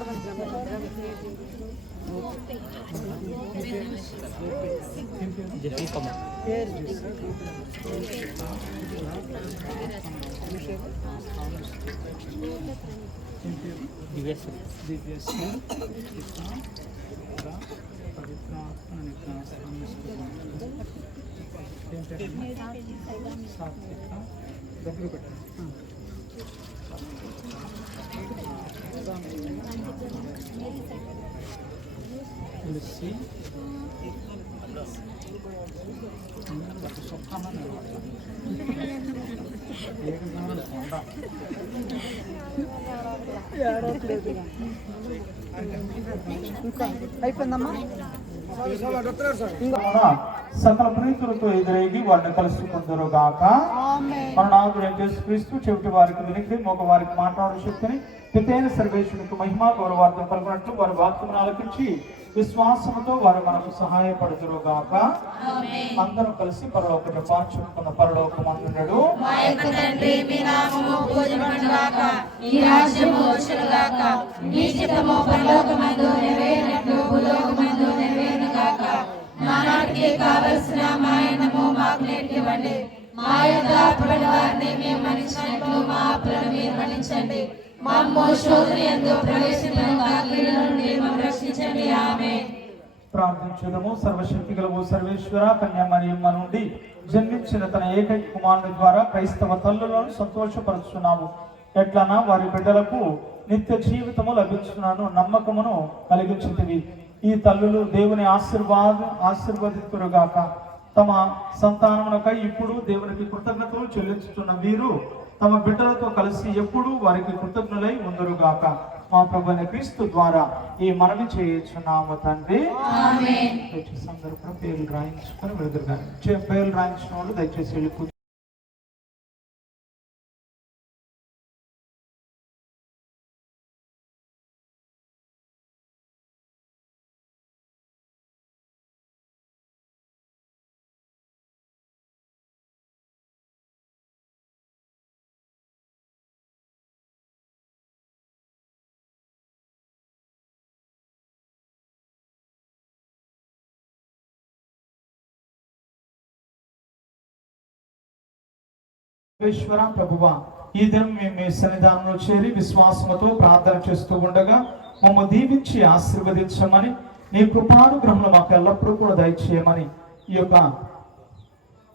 తులసి అయిపోయిందమ్మా. సకల ప్రీతులతో ఎదురేగి వారిని కలుసుకుందరు గాక. మన నాథుడు యేసుక్రీస్తు చెవిటి వారికి వినికిడి, మోగ వారికి మాట్లాడే శక్తిని, పితైన సర్వేశ్వరునికి మహిమా గౌరవార్థం పలుకున్నట్లు వారి వాక్యమును ఆలకించి విశ్వాసముతో వారు మనకు సహాయపడుదురు గాక. అందరూ కలిసి పరలోక జపాచుకున్న పరలోకమందుడు కావలసిన మాయనము మాకు నేర్పివ్వండి. మా యొక్క అప్పుడైన వారిని మేము మన్నించినట్లు మా అప్పులను మీరు మన్నించండి. మమ్ము శోధన యందు ప్రవేశించని కీడు నుండి మమ్మల్ని రక్షించండి. ఆమేన్. ప్రార్థించుదము. సర్వశక్తి గలవు సర్వేశ్వర, కన్యామరియమ్మ నుండి జన్మించిన తన ఏకైక కుమారుని ద్వారా క్రైస్తవ తల్లులను సంతోషపరుచున్నాము. ఎట్లనా వారి బిడ్డలకు నిత్య జీవితము లభించున్నాను నమ్మకమును కలిగించుటివి. ఈ తల్లులు దేవుని ఆశీర్వదితురుగాక. తమ సంతానమునకై ఇప్పుడు దేవునికి కృతజ్ఞతలు చెల్లించుతున్న వీరు తమ బిడ్డలతో కలిసి ఎప్పుడు వారికి కృతజ్ఞులై ఉందరుగాక. మా ప్రభువైన క్రీస్తు ద్వారా ఈ మనవి చేయుచున్నాము తండ్రి. దయచేసి అందరూ కూడా పేర్లు రాయించుకొని వెళ్తురు. పేర్లు రాయించిన వాళ్ళు దయచేసి వెళ్ళి ఈశ్వర ప్రభువా, ఈ దినం మేము మీ సన్నిధానంలో చేరి విశ్వాసముతో ప్రార్థన చేస్తూ ఉండగా మమ్మల్ని దీవించి ఆశీర్వదించమని, నీ కృపానుగ్రహంలో మాకు ఎల్లప్పుడూ కూడా దయచేయమని, ఈ యొక్క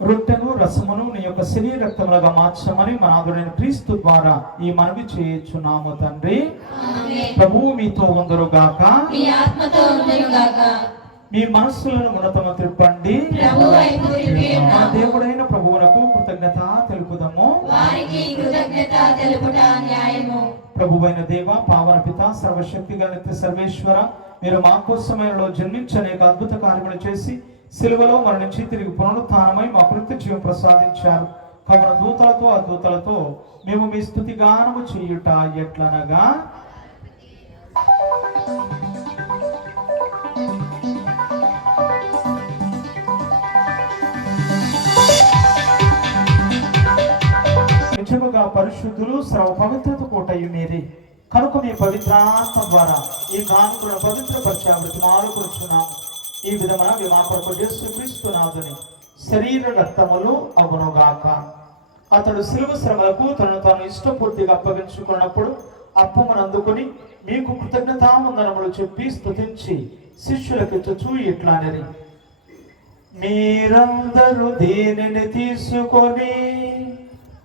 రొట్టెను రసమును నీ యొక్క శరీర రక్తములుగా మార్చమని మన నాథుడైన క్రీస్తు ద్వారా ఈ మనవి చేయుచున్నాము తండ్రి. ప్రభువు మీతో ఉందరుగాక, మీ ఆత్మతో ఉండుగాక. మీ మనస్సులను ఉన్నతము త్రిప్పండి. మన దేవుడైన ప్రభువునకు కృతజ్ఞత తెలుపుదము. వారికి కృతజ్ఞత తెలుపుట న్యాయము. ప్రభువైన దేవ, పావన పిత, సర్వశక్తి గల నిత్య సర్వేశ్వర, మీరు మా కోసమైనలో జన్మించి అనేక అద్భుత కార్యములు చేసి సిలువలో మరణించి తిరిగి పునరుత్థానమై మా కృత్య జీవం ప్రసాదించారు. కావున దూతలతో అద్భుతలతో మేము మీ స్తుతి గానము చేయుట ఎట్లనగా, నిజముగా పరిశుద్ధులు సర్వ పవిత్రత కోటయు మీరే కనుక మీ పవిత్రాత్మ ద్వారా ఈ గానుకులను పవిత్రపరిచామృతి మారుకొచ్చున్నాము. ఈ విధమైన మా కొరకు యేసుక్రీస్తు నాథుని శరీర రక్తములు అగునుగాక. అతడు శిలువ శ్రమలకు తనను తాను ఇష్టపూర్తిగా అప్పగించుకున్నప్పుడు అప్పమును అందుకుని మీకు కృతజ్ఞతావందనములు చెప్పి స్తుతించి శిష్యులకు ఇచ్చుచూ ఇట్లానని, మీరందరూ దీనిని తీసుకొని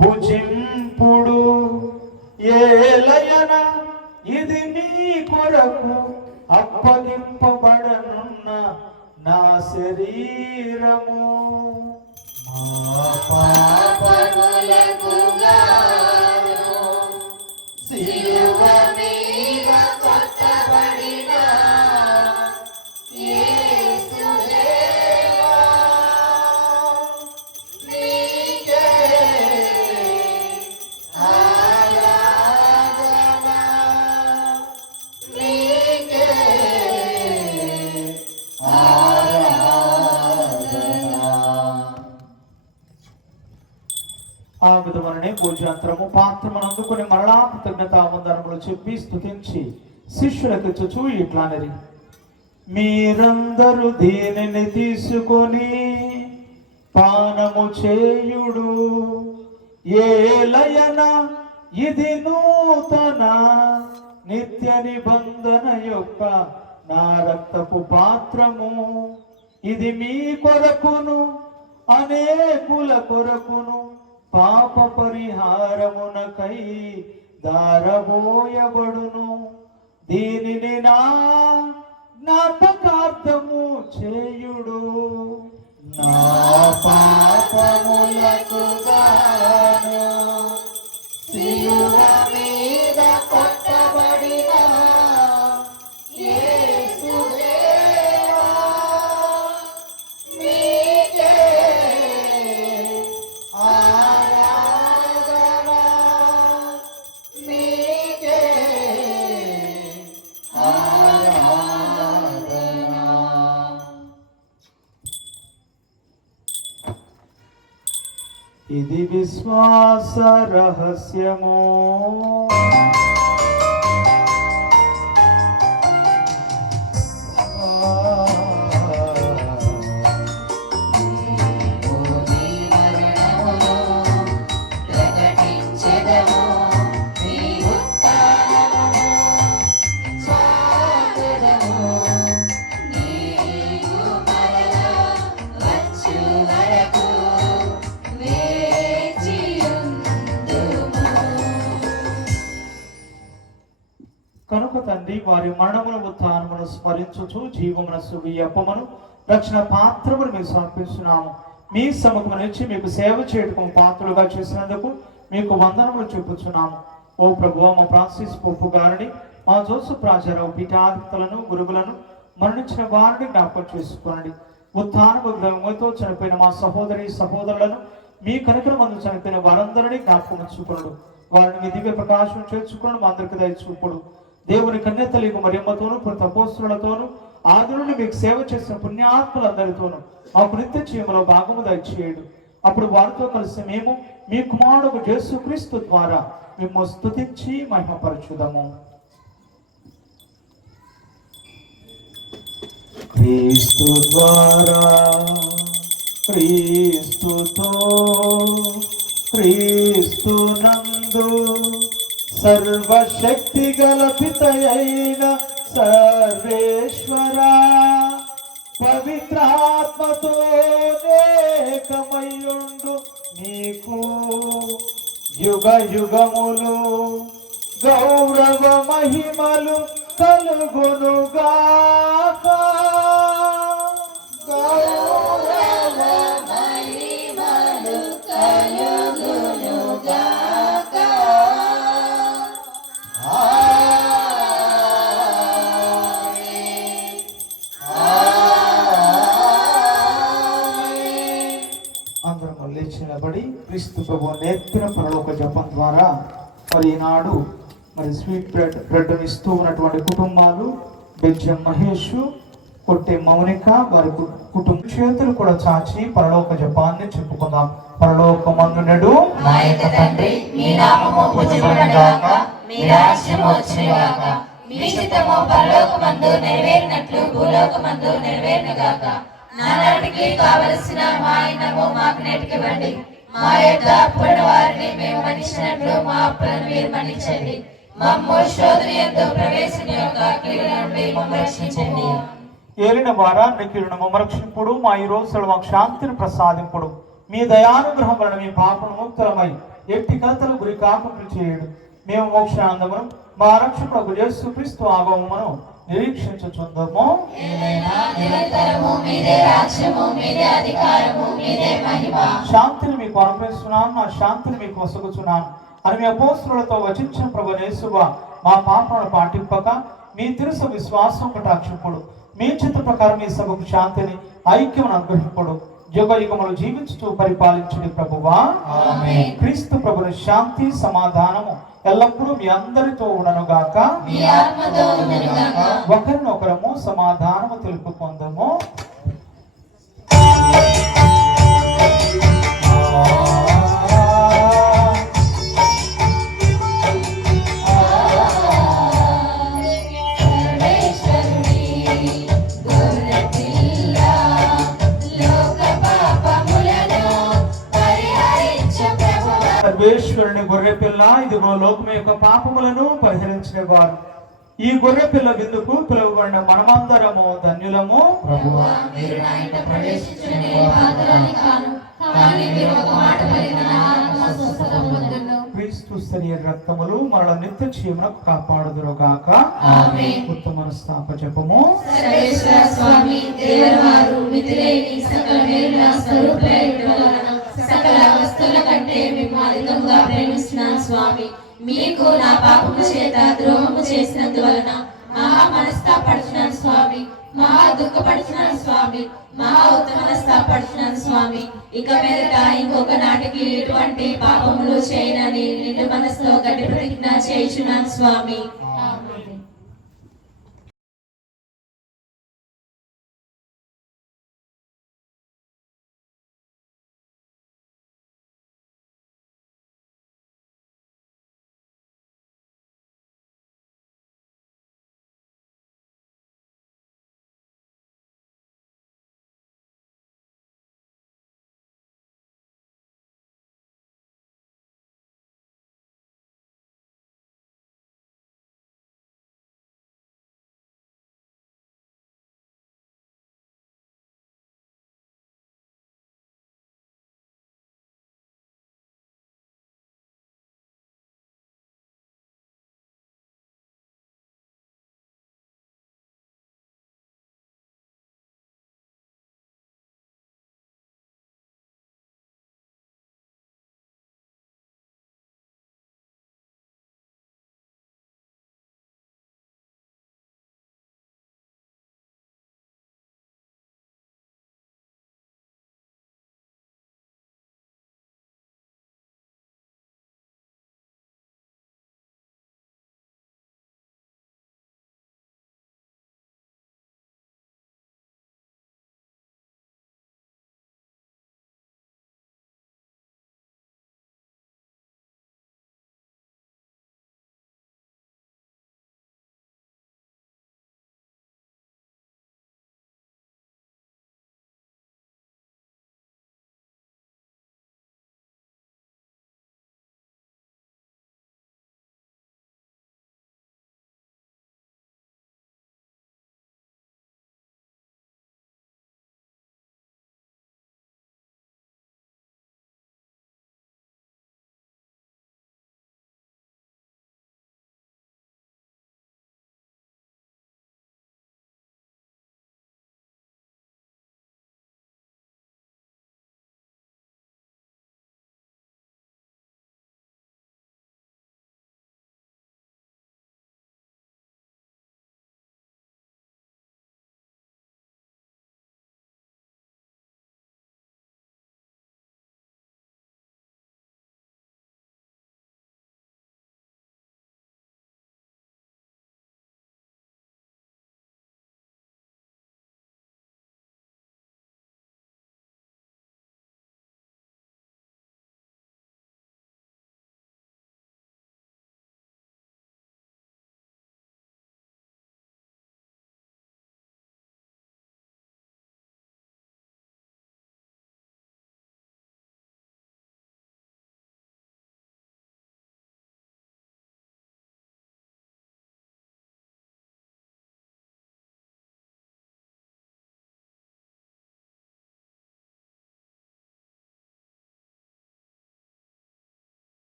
భుజింపుడు, ఏలయన ఇది మీ కొరకు అప్పగింపబడనున్న నా శరీరము. మా పాపములకు గాను సిలువ మీద కొట్టబడిన యేసు దేవా, నీకే ఆరాధన. ఆ విధముననే భోజాంతరము పాత్రమును అందుకొని మరలా కృతజ్ఞతావందనములు చెప్పి స్తుతించి శిష్యులకు ఇచ్చుచూ ఇట్లానరి, మీరందరూ దీనిని తీసుకొని పానము చేయుడు, ఏలయన ఇది నూతన నిత్య నిబంధన యొక్క నా రక్తపు పాత్రము, ఇది మీ కొరకును అనేకుల కొరకును పాప పరిహారమునకై దారబోయబడును. దీనిని నా జ్ఞాపకార్థము చేయుడు. నా పాపములకు గాను శిలువ మీద కొట్టబడిన యేసుదేవా, నీకే ఆరాధన, నీకే ఆరాధన. ఇది విశ్వాస రహస్యము. కనుక తండ్రి వారి మరణమును ఉత్థానమును స్మరించుచు జీవమునసు ఈ అప్పమును రక్షణ పాత్రమును మీకు సమర్పిస్తున్నాము. మీ సముఖము నుంచి మీకు సేవ చేయటం పాత్రలుగా చేసినందుకు మీకు వందనములు చూపుచున్నాము. ఓ ప్రభువా, మా ఫ్రాన్సిస్ పొప్పు గారిని, మా జోసెఫ్ రాజారావు పీఠాధిపతులను గురువులను మరణించిన వారిని జ్ఞాపకం చేసుకోండి. ఉత్థానముతో చనిపోయిన మా సహోదరి సహోదరులను, మీ కనికరమందు చనిపోయిన వారందరినీ జ్ఞాపకం ఉంచుకున్నాడు. వారిని మీ దివ్య ప్రకాశం చేర్చుకుని మా అందరికి దయచూపుడు. దేవుని కన్యతలిగు మరియమ్మతోను ప్రతి అపోస్తులతోను ఆది నుండి మీకు సేవ చేసిన పుణ్యాత్ములందరితోనూ మాకు నిత్య జీవములో భాగము దయచేయడు. అప్పుడు వారితో కలిసి మేము మీ కుమారుడు యేసుక్రీస్తు ద్వారా మేము స్తుతించి మహిమపరచుదము. క్రీస్తు ద్వారా, క్రీస్తుతో, క్రీస్తునందు సర్వశక్తి గల పితయైన సర్వేశ్వర పవిత్రాత్మతో ఏకమయ్యుండు నీకు యుగ యుగములు గౌరవ మహిమలు కలుగునుగాక. గౌరవ మహిమలు కలుగునుగాక. అందరం లేచి నిలబడి క్రీస్తు ప్రభువు నేర్పిన పరలోక జపం ద్వారా మరి ఈనాడు మరి స్వీట్ బ్రెడ్ ఇస్తూ ఉన్నటువంటి కుటుంబాలు బెజ్జం మహేష్, కొట్టే మౌనిక, వారి కుటుంబ చేతులు కూడా చాచి పరలోక జపాన్ని చెప్పుకుందాం. పరలోకమందునడు మా యొక్క తండ్రి, మీ నామము పూజింపబడుగాక, మీ రాజ్యము వచ్చుగాక, మీ చిత్తము పరలోకమందు నెరవేరినట్లు భూలోకమందు నెరవేరునుగాక. నానాటికి కావలసిన మా అన్నము మాకు నేటికివ్వండి. మా యొక్క అప్పుల వారిని మేము మన్నించినట్లు మా అప్పులను మీరు మన్నించండి. మమ్ము శోధన యందు ప్రవేశింపక కీడు నుండి మమ్మల్ని రక్షించండి. ఏలిన వారాన్ని కీడును మమ్మరక్షింపుడు, మా ఈ రోజులు మాకు శాంతిని ప్రసాదింపుడు. మీ దయానుగ్రహం వలన మీ పాపను ముక్తులమై ఎట్టి కథలు గురి కాకుండా చేయడు. మేము మోక్షానందమును మా రక్షకుడు యేసుక్రీస్తు ఆగమమును నిరీక్షించుచుందము. నిరంతరము మీదే రాజ్యము, మీదే అధికారము, మీదే మహిమ. శాంతిని మీకు అనుగ్రహిస్తున్నాను, నా శాంతిని మీకు వసగుచున్నాను అని మీ అపోస్తులతో వచించిన ప్రభువైన యేసువా, మా పాపలను పాటింపక మీ తిరుసు విశ్వాసం కటాక్షింపుడు. మీ చిత్త ప్రకారం మీ సభకు శాంతిని ఐక్యమును అనుగ్రహింపుడు. యుగ యుగములు జీవించుతూ పరిపాలించుడి ప్రభువా. ఆమేన్. క్రీస్తు ప్రభుని శాంతి సమాధానము ఎల్లప్పుడూ మీ అందరితో ఉండనుగాక, మీ ఆత్మతో ఉండునుగాక. ఒకరినొకరము సమాధానము తెలుపుకుందాము. సర్వేశ్వరుని గొర్రె పిల్ల, ఇదిగో లోకం యొక్క పాపములను పరిహరించిన వారు. ఈ గొర్రె పిల్ల విందుకు పిలువబడిన మనమందరము ధన్యులము. ప్రభువా, మీరు నా ఇంట ప్రవేశించిన నేను పాత్రని కాను, కానీ మీరు ఒక మాట పలికిన నా ఆత్మ స్వస్థత పొందును. క్రీస్తు శరీర రక్తములు మనల నిత్య జీవనకు కాపాడుదురుగాక. ఆమేన్. ఉత్తమ స్థాప జపము. సర్వేశ్వర స్వామి దేవరవారు మితిలేని సకల మేలుల స్వరూపేయుడు వలన సకల వస్తువుల కంటే మేము అధికంగా ప్రేమిస్తున్నాను స్వామి. మీకు నా పాపము చేత ద్రోహము చేసినందువలన మహా మనస్తాపడుతున్నాను స్వామి, మహా దుఃఖపడుతున్నాను స్వామి, మహా ఉత్తమనస్తాపడుతున్నాను స్వామి. ఇక మీదట ఇంకొక నాటికి ఇటువంటి పాపములు చేయనని నిండు మనసుతో గట్టి ప్రతిజ్ఞ చేయుచున్నాను స్వామి.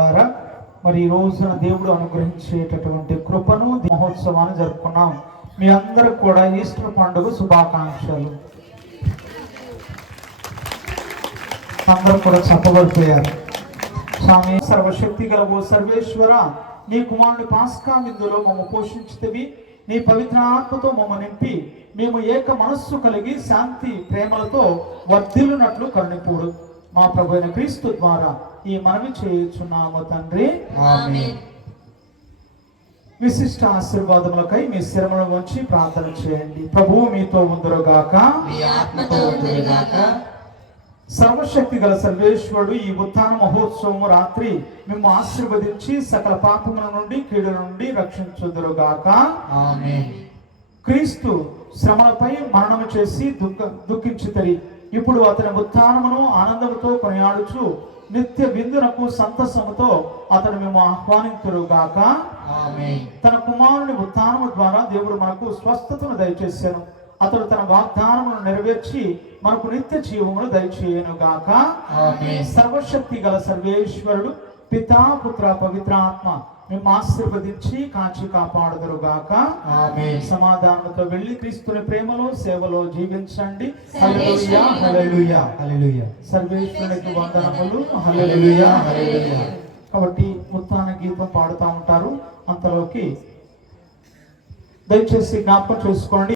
ద్వారా మరి ఈ రోజున దేవుడు అనుగ్రహించేటటువంటి కృపను మహోత్సవాన్ని జరుపుకున్నాం. మీ అందరికి కూడా ఈస్టర్ పండుగ శుభాకాంక్షలు. అందరూ కూడా చెప్పబడిపోయారు. స్వామి సర్వశక్తి గల ఓ సర్వేశ్వర, నీ కుమారుని పాస్కా విందులో మమ్మ పోషించితివి. నీ పవిత్ర ఆత్మతో మమ్మ నింపి మేము ఏక మనస్సు కలిగి శాంతి ప్రేమలతో వర్ధిల్లునట్లు కరుణింపుడు. మా ప్రభు అయిన క్రీస్తు ద్వారా ఈ మనవి చేయుచున్నాము తండ్రి, ఆమేన్. విశిష్ట ఆశీర్వాదములకై మీ శిరమును వంచి ప్రార్థన చేయండి. ప్రభువు మీతో ఉందురుగాక, మీ ఆత్మతో ఉండుగాక. సర్వశక్తి గల సర్వేశ్వరుడు ఈ ఉత్థాన మహోత్సవము రాత్రి మేము ఆశీర్వదించి సకల పాపముల నుండి కీడుల నుండి రక్షించుదురుగాక, ఆమేన్. క్రీస్తు శ్రమలపై మరణము చేసి దుఃఖించితరి. ఇప్పుడు అతని ఉత్థానమును ఆనందముతో కొనియాడుచు నిత్య విందునకు సంతసముతో అతను మేము ఆహ్వానించురుగాక, ఆమేన్. తన కుమారుని ఉత్థానము ద్వారా దేవుడు మనకు స్వస్థతను దయచేశాను. అతడు తన వాగ్దానమును నెరవేర్చి మనకు నిత్య జీవమును దయచేయను గాక, ఆమేన్. సర్వశక్తి గల సర్వేశ్వరుడు పితా పుత్ర పవిత్రాత్మ మేము ఆశీర్వదించి కాచి కాపాడుదురు గాక, ఆమేన్. సమాధానంతో వెళ్ళి క్రీస్తుని ప్రేమలో సేవలో జీవించండి. హల్లెలూయా, హల్లెలూయా, హల్లెలూయా. సర్వేశ్వరునికి వందనములు. హల్లెలూయా, హల్లెలూయా. కాబట్టి ఉత్థాన గీతం పాడుతూ ఉంటారు. అంతలోకి దయచేసి జ్ఞాపకం చేసుకోండి.